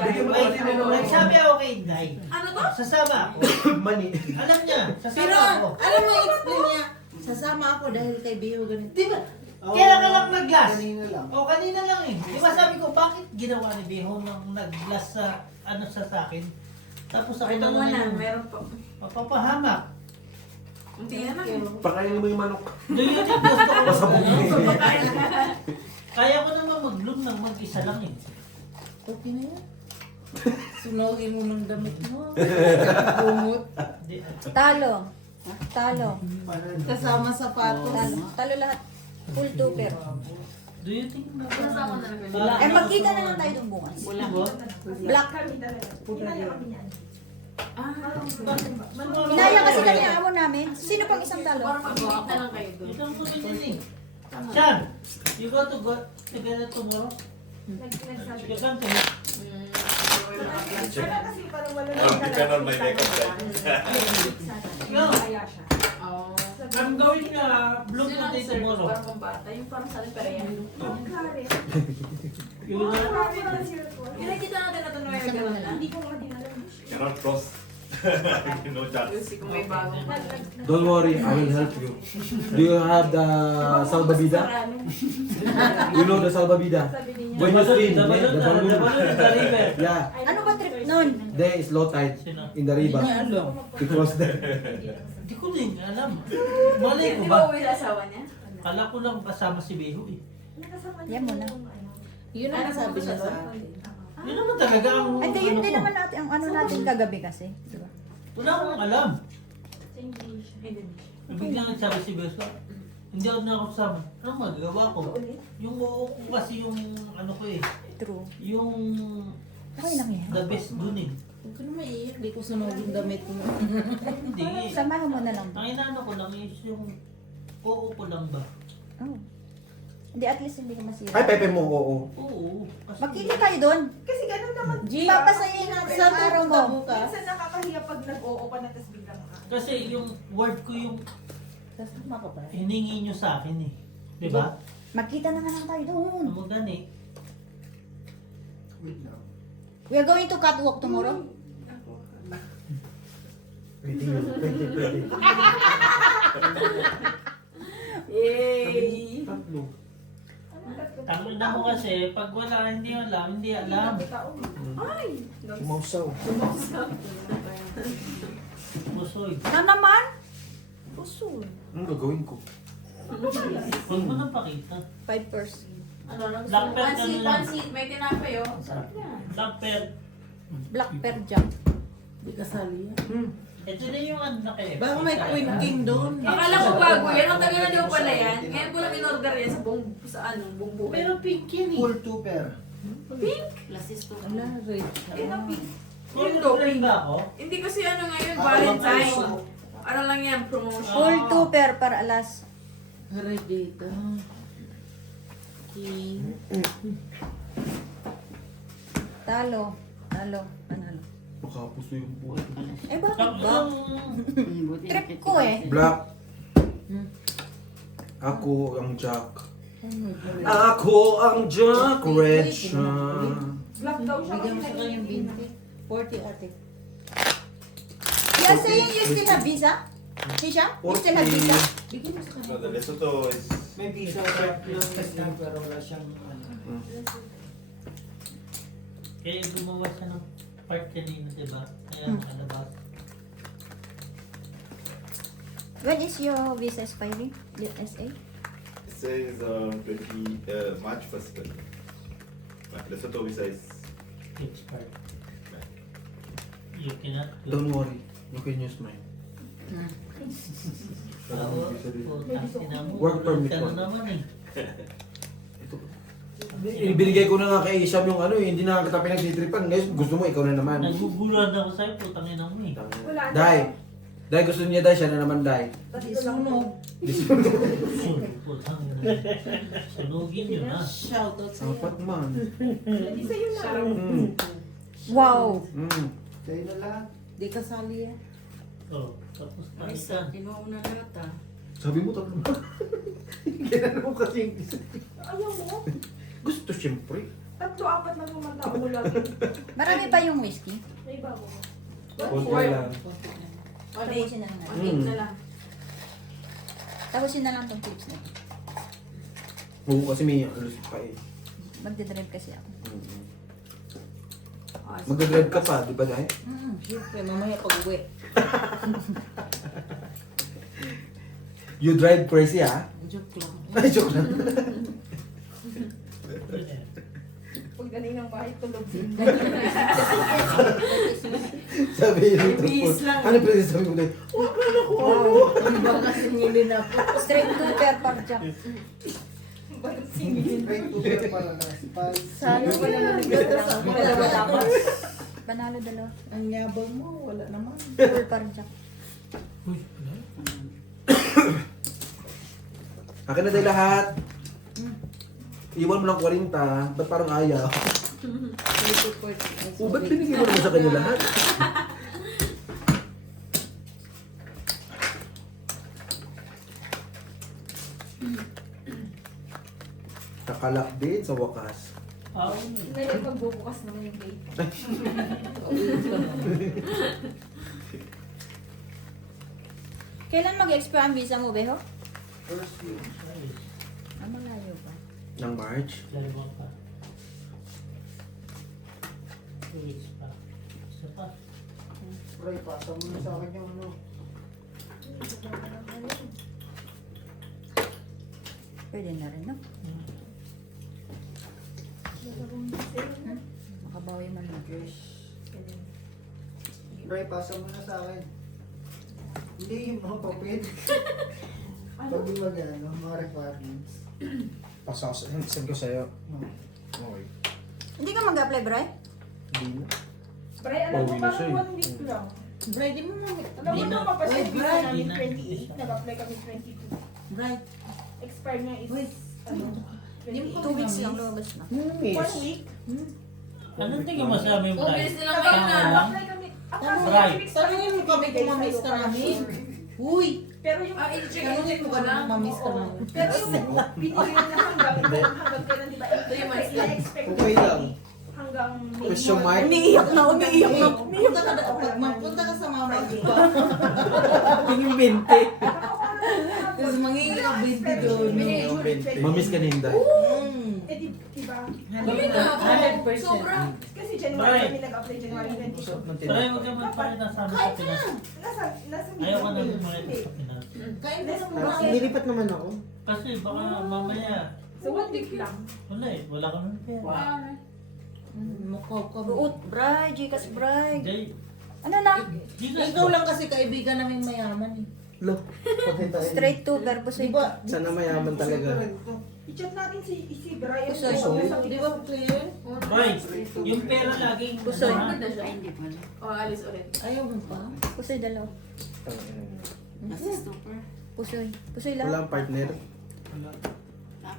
nagsabi ako kay Inday. Ano to? Sasama ako. Mani. Alam niya, Pero, sasama ako. alam mo, explain niya, sasama ako dahil kay Beo ganito. Di ba? Kaya ka lang nag-glass. Kanina lang. O, kanina lang eh. Di ba sabi ko, bakit ginawa ni Beho nang nag-glass sa, ano sa akin? Tapos ako Ito na muna, yung meron pa. mapapahamak. Hindi naman. Pakainin mo yung manok. Do you think gusto ko? Pasabog mo eh. Kaya ko naman mag-bloom ng mag-isa lang eh. Okay na yan. Sunogin mo ng damit mo. Bumot. Di- Talo. Talo. Kasama sapatos. Talo. Talo lahat. Full tupper. Do you think na Kasama na namin. Eh magkita na lang tayo dun bukas. Wala ba? Black. Kami talaga. Inaya kasi kami ang amo namin. Sino pang isang talo? Parang mag-meet na lang kayo doon. Ito ang kulit din eh. Sean, you go together tomorrow? Nagsabi. You come to me. Wala kasi parang wala Depend on my makeup time. No, Kaya siya. I'm going bloom Yun ang today service, tomorrow. parang pambata. Yung parang sa akin, pero yan. You will not- Yung nakita natin na ito na may gano'n na. Hindi ko nga din alam. Cannot cross. No chance. Kasi kung may bagong Don't worry, I will help you. Do you have the salbabida? You know the salbabida? When you swim, The yeah, balloon, the the balloon. balloon in the river. Yeah, Ano ba trip nun? there is low tide in the river. Hindi niya alam. Because there. Hindi ko din alam. Malay ko Di ba? ba uwi sa asawa niya? Kala ko lang kasama si Beho eh. Yan mo na. Yun ang sabi niya sa akin. Yun naman talaga ang Hindi, yun ano din ko. naman natin, ang ano natin kagabi kasi. Diba? Wala akong alam. Indonesia. Biglang nagsabi si Beso, hindi ako na ako kasama. Anong magagawa ko? Yung oo ko kasi yung ano ko eh. True. Yung Okay lang yan. the best dun eh. Huwag ka na maiiyak, di ko sunogin damit mo. Hindi eh. Samahan mo na lang. Ang inaano ko lang is yung oo ko lang ba? Oh. Hindi, at least hindi ka masira. Ay, pepe mo, oo. Oo. Kasi Magkita tayo doon. Kasi ganun naman. G, Papasayin natin saan ang araw pupunta mo. bukas? Minsan nakakahiya pag nag-oo ka na tapos biglang ka. Kasi yung word ko yung Kasama ka ba? hiningi nyo sa akin eh. Di ba? Magkita na nga lang tayo doon. Ano mo gani? Wait lang. We are going to catwalk tomorrow. Pwede yun, pwede. Yay! Tatlo. Tanggol na mo kasi, pag wala, hindi alam. Ay! Mausaw. Pusoy. Na naman? Puso. Anong gagawin ko? Huwag mo nang pakita. 5 purse. Ano lang? Black pepper Pansit, lang. pansit. May tinapay oh. Sarap yan. Black pear. Black pear jam. Di kasali yan. Ito na yung ano na kayo. Baka may Queen King doon. Akala ko bago yan. Ang tagal na daw pala yan. Ngayon ko lang in-order yan sa buong, sa ano, buong buhay. Pero pink yun eh. Full two-pair. Pink? Lasis to. Ala, red. Ayun ang pink. Full Yun to, red ba ako? Hindi kasi ano ngayon, Valentine. Ano lang yan, promotion. Full 2 pair para alas. Red dito. King. Talo. Talo. Panalo. Makapuso yung buhay. Eh bakit Tapos ba? yung Trip ko eh. Black. Ako ang Jack. Oh my God. Ako ang Jack Red siya. Black daw siya Bigyan mo kasi sa kanyang nag-iinit. 20 ate. Yeah, saying you still have visa? Sisha? You still have visa? Bigyan mo sa No, kanya. the Lesotho is May visa sa lang pero wala siyang ano. Kaya gumawa siya ng part kanina, di ba? Kaya nakalabas. When is your visa expiring? USA? It says 20 March 1st. Lesotho visa is Expired. You cannot go. Don't worry. You can use mine. Work permit Ka po. na naman eh. Ito. Ibinigay ko na nga kay Isham yung ano, hindi na kita pinagtitripan. Guys, gusto mo, ikaw na naman. Naguguluhan ako sa'yo, putang ina mo eh. Dai. Dai, gusto niya Dai, siya na naman Dai. Di sunog. Putang ina. Sunugin yun ha. Shoutout sa'yo. Apat man. Sarap. Wow! Sa'yo na lahat. Di kasali yan. Oh, tapos Ay, tayo ka. kinuha mo na lahat ah. Sabi mo tatlo. Kailan mo kasi yung isa. Ayaw mo? Gusto siyempre. 3-4 lang naman tao mo lagi. Marami pa yung whiskey. May bago mo. Konti lang. Tapusin na lang natin. One na lang. Tapusin na lang tong tips na to. Oo, kasi may alos pa eh. Magdadrive kasi ako. Magdadrive ka pa, di ba Dai? Siyempre, mamaya pag-uwi. You drive crazy ha? Joke lang. Ay, joke lang. Pag galing ng bahay, tulog din. Sabi nito po. Bihis lang. Ano pwede sabi mo Dai? Huwag na ako. Hindi ba kasi ngilin ako? Straight to Fairpark. Right to fair para na. Sayang ko naman nagdadala. Panalo dalawa. Ang yabang mo, wala naman. Full parjak. Uy, wala. Akin na Dai lahat. Iwan mo lang 40. Ba't parang ayaw? Oh, ba't binigay mo naman sa kanya lahat? Nakalak din sa wakas. Ah, Hindi yung pagbubukas naman yung gate. Kailan mag-expire ang visa mo, Beho? First week. Ah, malayo pa. Ng March. dalawa pa. 2 weeks pa. Isa pa. Pre, pasa mo na sa akin yung ano. Pwede na rin, no? Makabawi man na. Pre, pasa mo na sa akin. Hindi yung mga papel. Pag yung mga requirements. Send ko sa'yo. Okay. Hindi ka mag-apply, Bray? Hindi na. Pre, alam mo Pauwi na siya eh. parang 1 week lang. Bright, di mo mamit. Alam mo Hindi na. naman pa sa Wait, visa Brian. namin Hindi na. 28, nag-apply kami 22. Bright. Expired na is, Wait. ano, Hindi mo 2 weeks lang lumabas na. 1 week. Anong tingin mo sa amin, Oh, Brian? bilis nila kayo na. Nag-apply kami. Right. Tanungin mo kami kung mamiss ka namin. Uy! Pero yung, Ah, i-check Tanungin mo ko kami lang. kung mamiss ka Oo. namin. Pero yung binigyan na hanggang kailan, di ba? 3 months lang. I-expect Okay lang. hanggang May. Question mark? Umiiyak na, umiiyak na. Punta ka, pag magpunta ka sa mama ko pa. Tingin 20. Tapos mangingi ka 20 doon. Mamiss ka na Inday. Eh, di ba? Kami na ako. 100%. Sobra. Kasi January Right. kami nag-apply, January 22. Brian, huwag ka magpakita sa amin sa Pinas. Nasa Ayaw ka na Hindi. lumakita sa Pinas. Kain ka sa Tapos mga. nilipat naman ako. Kasi baka mamaya, So, 1 week lang. wala eh, wala kami pera. Mukhaw ka mo. Buot, Bray. Jikas, Bray. Jay, Ano na? Ikaw lang kasi kaibigan namin mayaman eh. Lo, Straight to Verpos. Di ba? sana mayaman talaga. I-chat natin si Brian. Pusoy. Di ba clear? Brian, yung pera laging Pusoy. ano, Maganda siya. Oh, alis ulit. Ayaw mo pa? Pusoy dalaw. Assist super. Pusoy. Pusoy lang. Walang partner.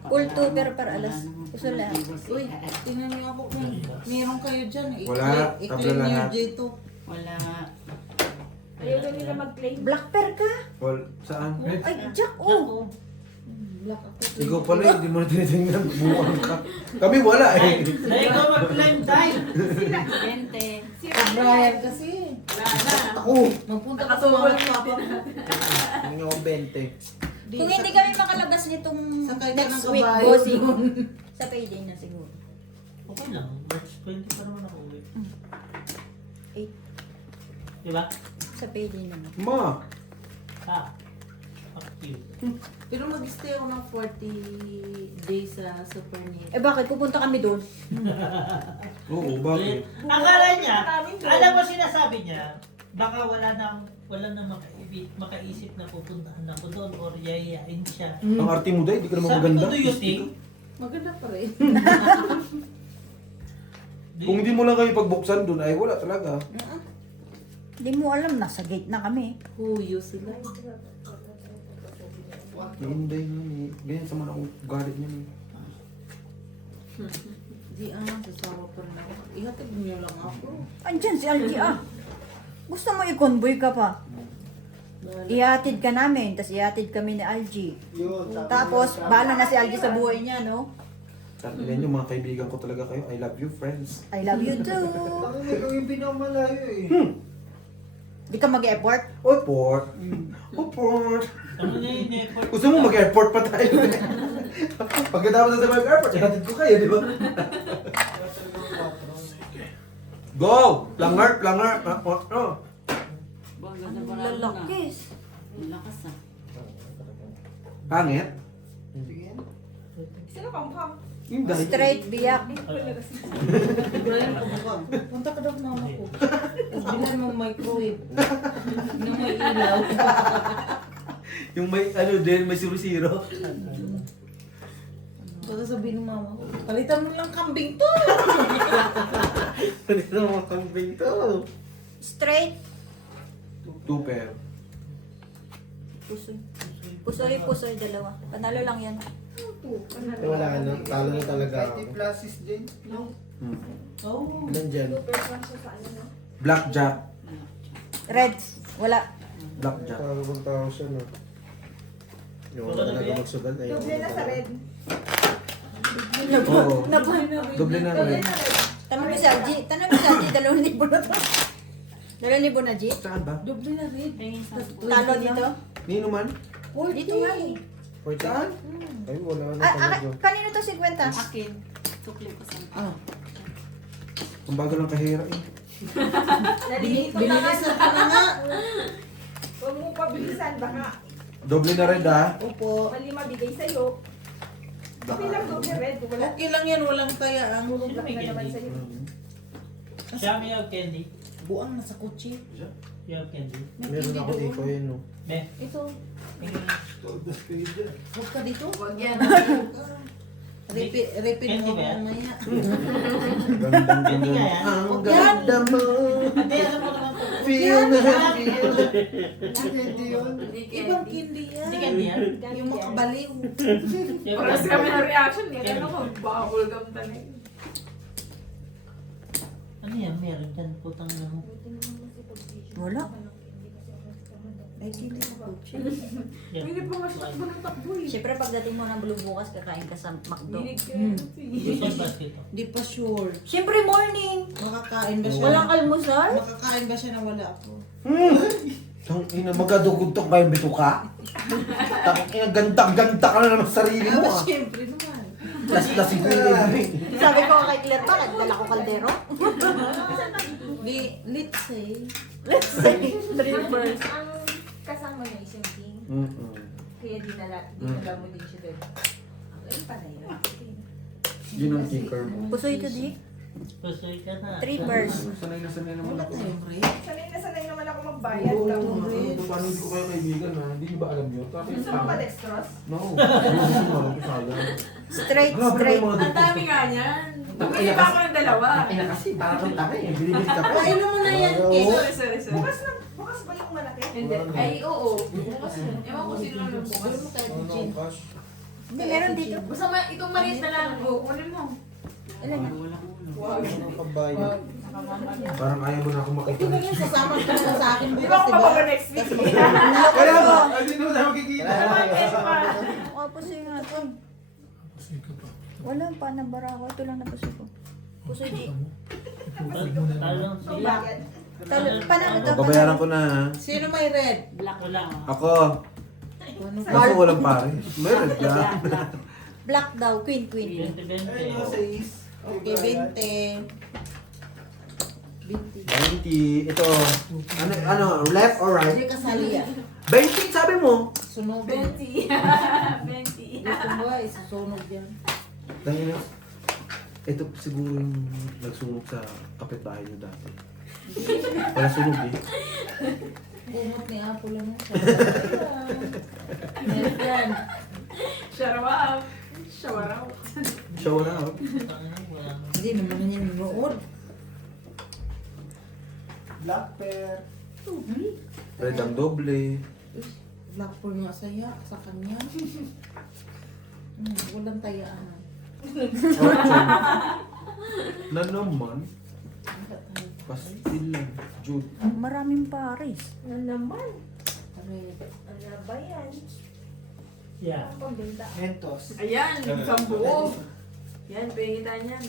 Full to pero para alas. Pusoy lang. Uy, tingnan niyo ako kung meron kayo dyan. Wala, I-claim tatlo niyo lahat. J2. Wala. Ayaw daw nila mag-claim. Black pear ka? Saan? Ay, Jack, oh. Black ako. Ikaw pala, hindi mo na tinitingnan. Buwan ka. Kami wala eh. na ikaw mag-claim tayo. Gente. Brian kasi. Wala na. Ako. Magpunta ka sa mga papa mo. Hindi ako 20. Kung hindi kami makalabas nitong Sakay ka next ng week, kabayo. bossing. Sa payday na siguro. Okay lang, March 20 pa naman ako uwi. 8. Diba? Sa payday naman. Ma, Ah, Pero mag-stay ako ng 40 days sa Super Nito. Eh bakit? Pupunta kami doon. Oo, bakit? Akala niya, alam mo sinasabi niya, baka wala nang makaisip na pupuntahan ako doon or yayayain siya. Ang arte mo dahil, di ka naman Sabi maganda. ko, do you think? Maganda pa rin. Kung hindi mo lang kayo pagbuksan doon, ay wala talaga. Hindi mo alam, nasa gate na kami. Huyo sila. Hindi nga eh. Ganyan sa mga akong galit niya eh. Di sasawa pa rin ako. Ihatid niyo lang ako. Andyan si Algie Gusto mo i-convoy ka pa? Ihatid ka namin, tapos ihatid kami ni Algie. Yun, Tapos, bahala na si Algie sa buhay niya, no? Sabi niyo, mga kaibigan ko talaga kayo. I love you, friends. I love you too. Bakit ikaw yung pinakamalayo eh? Di ka mag-effort? Oport. Oport. Ano na yun, effort? Gusto mo mag-airport pa tayo? Pagkatapos na sa mag-airport, ihatid ko kayo, di ba? Go! Langar, langar. Oh. Ang Lalakis. Lakas ah. Pangit? Sige. Sino pang-pang? Yung dahil. Straight biyak. Punta ka daw mama ko. Tapos bilan mo microwave. Na may ilaw. Yung may ano din, may siro-siro. Baka sabihin ng mama ko, palitan mo lang kambing to. Ano na mga kambing to? Straight. Two pair. Pusoy. Pusoy, dalawa. Panalo lang yan. Wala na, talo na talaga ako. 90 pluses din. No? Oh. Ilan dyan? Blackjack. Reds. Wala. Blackjack. Talo bang tao siya, no? Yung wala talaga magsugal. Doble na sa red. Oo. Doble na rin. Tanong mo si Algie. Tanong mo si Algie, 2,000 na to. 2,000 na, G? Saan ba? Doble na rin. Talo dito? Nino man? Dito nga eh. Saan? Ay, wala na talaga. Kanino to 50? Akin. Tukli ko sa Ah, Ang bagal ng kahira eh. Nalilito na nga. binilisan ko na nga. Huwag mo pabilisan, baka Doble na red ah. Opo. mali mabigay sa'yo. Okay lang doble red. Kung wala, Okay lang yan, walang kaya ang tulog lang na naman sa'yo. Siya may have candy. buang nasa kotse. You have candy. Meron ako ikaw yun, no? Be. Ito, huwag ka dito. Huwag yan. Repeat mo Candy ba yan? mamaya. Gandang Candy ganda. nga yan. Ang ganda mo. Ate, alam mo naman po. Feel na feel. Hindi yun. Hindi Ibang candy. kindi yan. Hindi candy yan. Yung makabaliw. You have Parang candy. kami ng reaction niya. Ano ko, baka bulgam talaga. Ano yan? Meron dyan. Putang na mo. Wala. Ay, hindi sa kotse. Yan. Hindi pa masyadong ng takbo eh. Siyempre, pagdating mo ng Blue bukas, kakain ka sa McDo. Dinig ka. Isang basket to. Hindi pa sure. Siyempre, morning. Makakain ba siya? Walang almusal? Makakain ba siya na wala ako? Tang ina, magaduguntok ba yung bituka? Tang ina, ganta-ganta ka na naman sa sarili mo ah. Siyempre naman. Las-lasing ko yun eh. Sabi ko kay Claire pa, nagdala ko kaldero. Let's say. Let's say, 3 birds. Ang kasama niya is yung king. Kaya dinala mo din siya doon. Ayun pa na yun. Yun ang kicker mo. Pusoy ito, Di. Pusoy ka na. 3 birds. Sanay naman Wala ako. tayong rate. Sanay naman ako magbayad. Paano hindi ko kayo kaibigan ha? Hindi niyo ba alam yun? Gusto mo pa dextrose? No. Gusto mo alam ko sana. Straight, Grabe straight. naman mga Ang dami nga niyan. Bumili pa ako ng dalawa. Ina kasi, parang tanga eh. Binibili ka pa. Kain mo na yan, Okay, Kate. sorry. Bukas ba yung malaki? Hindi. Ay, oo. Bukas yun. Ewan ko sino lang bukas. Ano, cash? Hindi, meron dito. Basta itong maliit na lang. Go, kunin mo. Ilan na? Ano ang pambayad? Parang ayaw mo na akong Ito na makita. yan, sasama ka na sa akin Di ba bukas, ako diba? mababa next week? Kaya ba? Hindi mo tayo makikita. Oh, pusoy nga ito. Wala pa, nabara ako. Ito lang na pusoy ko. Pusoy, Di. Talong sila. Panalo to. Babayaran ko na ha. Sino may red? Wala. Ako. Ano Kaso walang pare. Meron ka. Black daw, queen. 20-20. Okay, 20. 20. Ito. Ano, left or right? Hindi kasali yan. 20 sabi mo. Sunogin. 20. 20. Gusto mo ba, isusunog yan. Dahil ito siguro yung nagsunog sa kapitbahay niyo dati. Wala sunog eh. Bumot ni Apo lang yan. Meron yan. Shower out. Shower out. Shower out. Wala nang Hindi naman yan nood. Black pear. Red ang doble. Blackpool nga saya sa kanya. Walang tayaan. Na naman. Pastil lang. Jude. Maraming pares. Ano naman? Red. Ano ba yan? Yeah. Ang pambinta. Mentos. Ayan, isang buo. Yan, pengitan yan.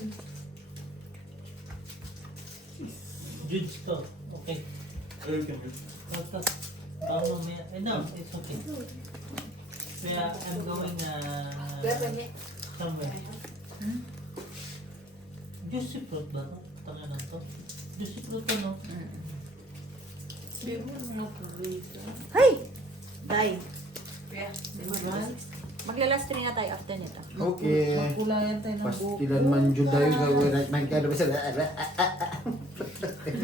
Judes ko. Okay. Tapos, baka mamaya. No, it's okay. Kaya I'm going somewhere. Juicy fruit ba ito? Tanga na to. Juicy fruit ano? Hay! Day. Yeah. Maglalast rin nga tayo after nito. Okay. Magkulayan tayo ng buko. Pastilan man jud tayo gawin right man kada sa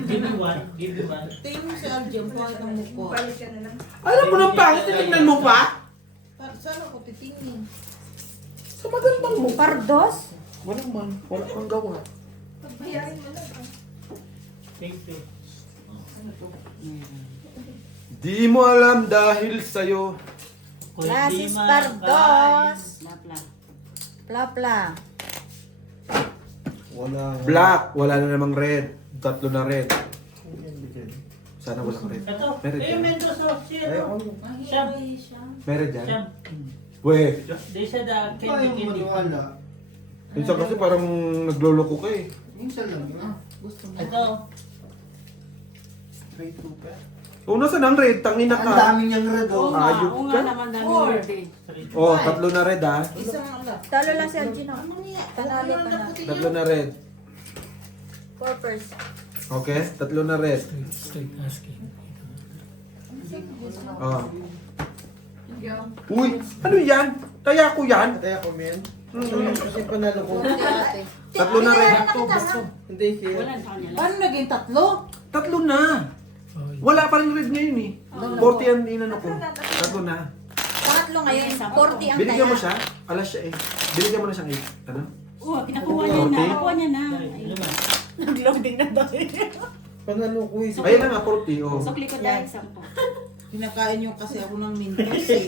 Give me one. Give me one. Tingin mo si Aljem, pangit ang mukha. Palit ka na lang. Alam mo ng pangit, tinignan mo pa? Saan ako titingin? Sa magandang mo. Pardos? Wala man. Wala kang gawa. Pagbayarin mo lang. Thank you. Di mo alam dahil sa'yo. Kung Lasis di man Pardos. Lapla. Plapla. Wala. Black. Wala na namang red. Tatlo na red. Sana walang red. Ito. Meron Eh, dyan. Mendoza. Sino? Siyam. Meron dyan? Siyam. Weh. They said Ayaw candy mo candy. maniwala. Minsan kasi parang nagloloko ka eh. Minsan lang yun. Gusto mo? Ito. Straight to pear. O, nasa ng red? Tangina Ang ka. dami niyang red oh. Ayop ka. naman dami Four. birthday. Oh, tatlo na red ah. Isa nga lang. Talo lang si Algino. Ano niya? Panalo Ano ka na. puti Tatlo niya? na red. Corpers. Okay? Tatlo na red. Straight asking. Oh. Uy! Ano yan? Kaya ko yan? Kaya ko men. Mm. Kasi panalo ko. Puti ate. Tatlo na red. Hindi siya. Paano naging tatlo? Tatlo na. Wala pa rin red ngayon eh. 40 ang inano ko. Tatlo na. Pangatlo ngayon. 40 ang Binigyan mo taya. siya? Alas siya eh. Binigyan mo na siyang 8. Ano? Oo, kinakuha niya na. 40? Nakuha niya na. Lima. Nag-loading na daw. Panalo ko eh. Ayun na nga, 40. Oh. Sukli ko tayo 10. Kinakain niyo kasi ako ng Mentos eh.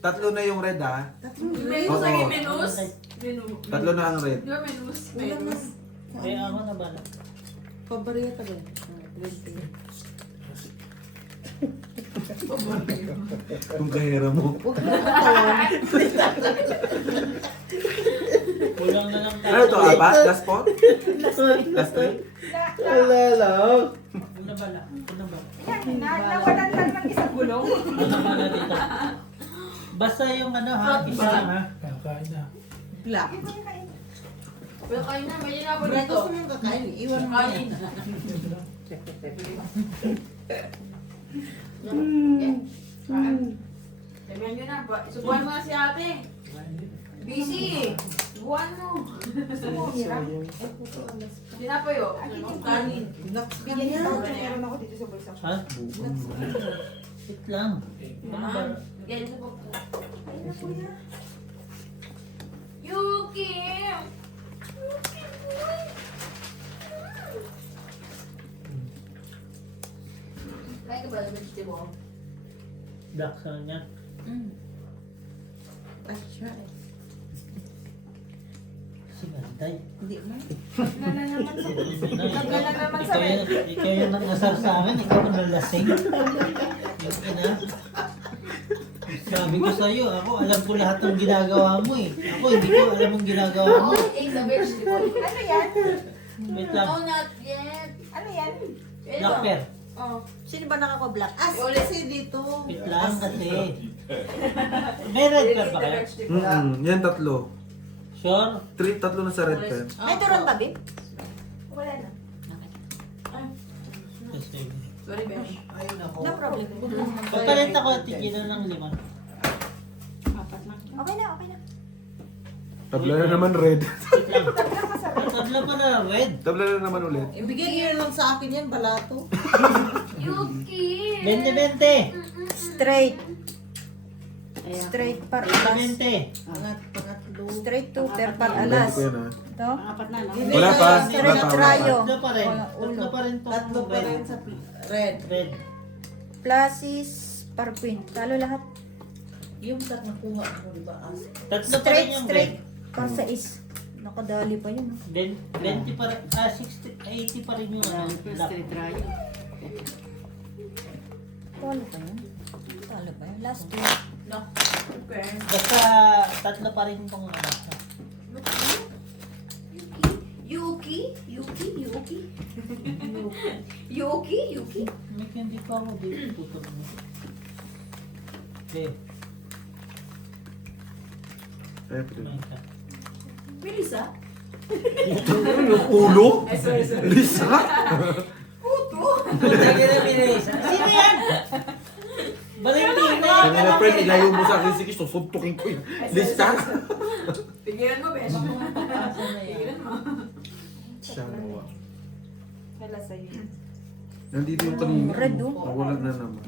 Tatlo na yung red ah. Menus Oo. lagi, menus. Menu. Tatlo na ang red. Your menus. Wala na. Menus. Kaya ako na ba? Pabarya ka ba? 20. Yung kahera mo. Huwag mo katawan. Kulang na lang Ano ito? Apat? Last pot? Last three? Wala lang. Una ba lang? Una ba? Yan, nawalan lang ng isang gulong. Ano ba na dito? Basta yung ano ha, isa lang ha. Black. Well, kayo na, medyo na po Wala dito. gusto mong kakain. Iwan mo Kain. yan. Sabihan nyo na, subuhan mo na si ate. Busy. Subuhan mo. Gusto mo, hirap. Sinapayo. Kanin. Black ka Bigyan niya. niyo meron ako dito sa bulsa. Ha? Wait lang. Ano ba? Yan sa bukla. Ayun na po yan. Yuki! Yuki boy! Like ka ba ng vegetable? Black sa niya. That's right. Si Banday. Hindi mo. Nagla naman sa Nagla naman sa Ikaw yung nag-asar sa akin, ikaw ang nalasing. Yung ina. Sabi ko sa'yo, ako alam ko lahat ng ginagawa mo eh. Ako hindi ko alam ang ginagawa mo. Oh, eggs a vegetable. Ano yan? Wait lang. No, not yet. Ano yan? Black pear. Oh. Sino ba nakako-black? As kasi dito. Wait lang kasi. May red pear ba kayo? Yan tatlo. Sure? Tatlo na sa red pen. May turon ba, babe? Wala na. Kasi Sorry, Besh. Ay, nako. No problem. Pagpalit ako at tigilan ng 5. Okay na, okay na. Tabla na naman red. Tabla pa na red. Tabla na naman ulit. Ibigay niyo lang sa akin yan, balato. Yuki! 20-20. Straight. Straight par alas. 20. Pangatlo. Straight to per par Pwede alas. ko yan, ah. Ito. Wala pa. Straight Wala pa. trayo. Tatlo pa rin. Wala, ulo. Tatlo pa rin tong Tatlo pa rin sa red. red. Pluses par queen. Talo lahat. Yung tat nakuha ko, di ba? Tatlo pa rin Straight, yung straight. red. Par sa is. Nakadali pa yun. 20 pa rin. 80 pa rin yung black. Talo pa yun. Talo pa yun. Last two. No. Okay. Basta tatlo pa rin itong Yuki? Yuki? Yuki? Yuki? Yuki? May hindi pa ako dito tutulong. Okay. Eh, pwede. Melissa? Yung ulo? Ay, sorry. Lisa? Puto! Sino yan? Valentina! Kaya na friend, ilayo mo sa akin. Sige, susuntukin ko yun. Lisa? Pigilan mo, Besh. Asa na yan? Pigilan mo. Siya nawa. Wala sa'yo. Nandito yung kanina. Red, oh. Nawala na naman.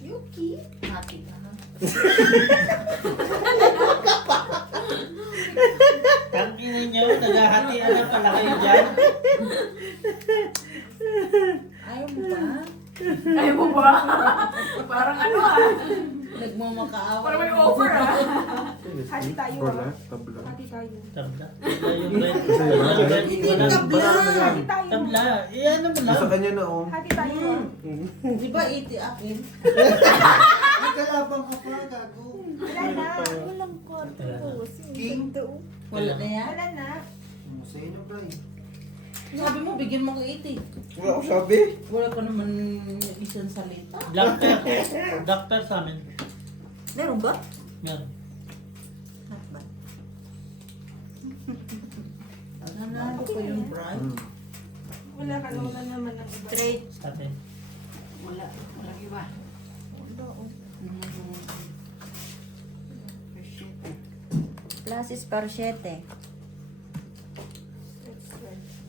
Yuki? Hati ka na. Tangina nyo, naghahatian na pala kayo dyan. Ayaw mo ba? Ayaw mo ba? Parang ano Nagmamakaawa. Parang may offer Hati tayo, Wala, ah. tabla. Hati tayo. Tabla. Tabla yung red. Kasi Tabla, wala, red. Hindi Wala. tabla. Hati tayo. Tabla. Eh, ano mo Nasa lang? kanya na, oh. Hati tayo. ah. Di ba 80 akin? May kalabang ka pa, gago. Wala na. Walang kwarto ko. King? Wala na yan? Wala na. Sa'yo na, bro. Sabi mo, bigyan mo ko 80. Wala ko sabi. Wala ka naman isang salita. Doctor. Doctor sa amin. Meron ba? Meron. Not bad. Nanalo ko yung bride. Hmm. Wala ka na naman ng iba. Straight. Sa atin. Wala. Walang iba. Pluses par 7.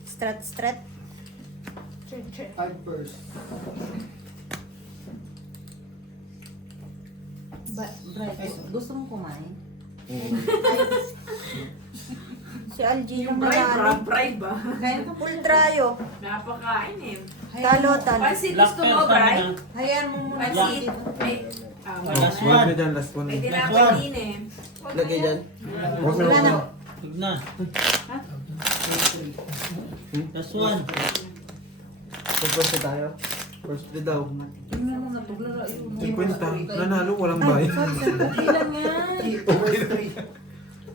Strat, strat. Five first. Bride, gusto mo kumain? Si Algie yung Bride ba? nanalo. Bride ba? Kain ka Full trayo. Napakain eh. Talo, talo. Pansit Black gusto pear mo, sa Bride? amin. Hayaan mo muna. Pansit. May... Last Wala one. na dyan, last one. May tinapay din eh. Lagay dyan. Huwag Wala na. Huwag na. Last one. First tayo. First day daw. Tingnan mo na, tuglaro yun. 50. Nanalo, walang bayad. Hindi lang yan. Over three.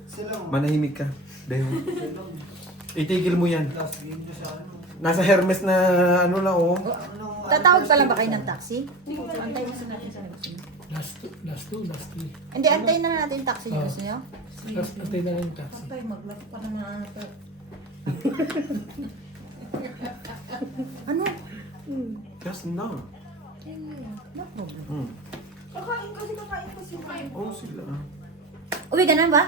Sila mo. Manahimik ka. Dahil. Itigil mo yan. Last game ko sa ano. Nasa Hermes na ano na, oh. Tatawag pa lang ba kayo ng taxi? Antay mo sa natin sa labas. Last two. Hindi, antayin na natin yung taxi. Gusto nyo? Last natin na yung taxi. Patay, maglaro pa naman ako. Ano? Just na. No problem. Hmm. Kakain ko sila. Oh, sila. Uwi ka na ba?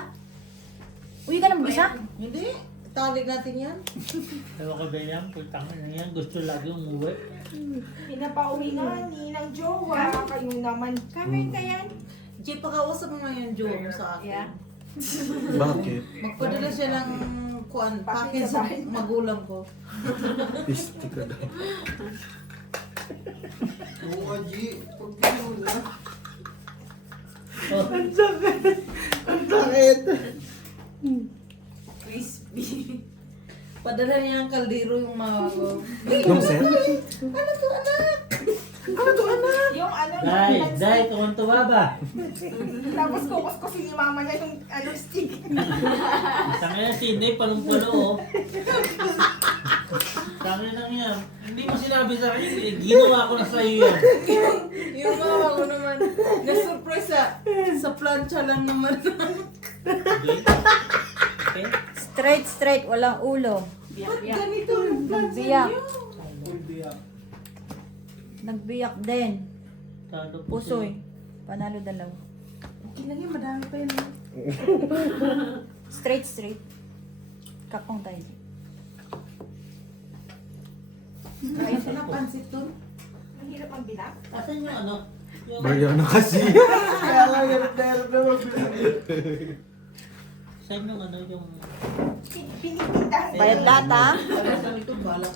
Uwi ka na mag-isa? Hindi. Tawag natin yan. Ewan ko ba yan? Putang na yan. Gusto lagi umuwi. Pinapauwi nga ni ng jowa. Kayo naman. Kamin ka yan. Jay, pakausap mo nga yung joke sa akin. Yeah. Bakit? Magpadala siya ng kuan, pakin sa magulang ko. Pisti ka daw. Oo, G. Pag pinula. Oh, Ang sakit. Crispy. Padala niya ang kaldero yung mga ko. Yung set? Yung ano Dahil, tuwan-tuwa ba? Tapos kukus-kusin ni mama niya yung ano stick. Isang yan, Sydney, palong-palo, oh. Tangin lang yan. Hindi mo sinabi sa akin, ginawa ko na sa iyo yan. Yung mama ko naman, na-surprise sa plancha lang naman. Okay? Okay? Straight, straight. Walang ulo. Biyak, biyak. Ganito yung plancha Biyak. niyo. Full biyak. Nagbiyak din. Talo Pusoy. Panalo dalawa. Okay lang yan, madami pa yun. Straight. Kapong tayo. Kain ko na pansit doon. Ang hirap ang bilang. Asan yung ano? Yung, Barya na kasi. Kaya lang yung terap na magbilang. saan yung ano yung... Pinitindahan. Bayad lahat, ha? Ano sa ito, balak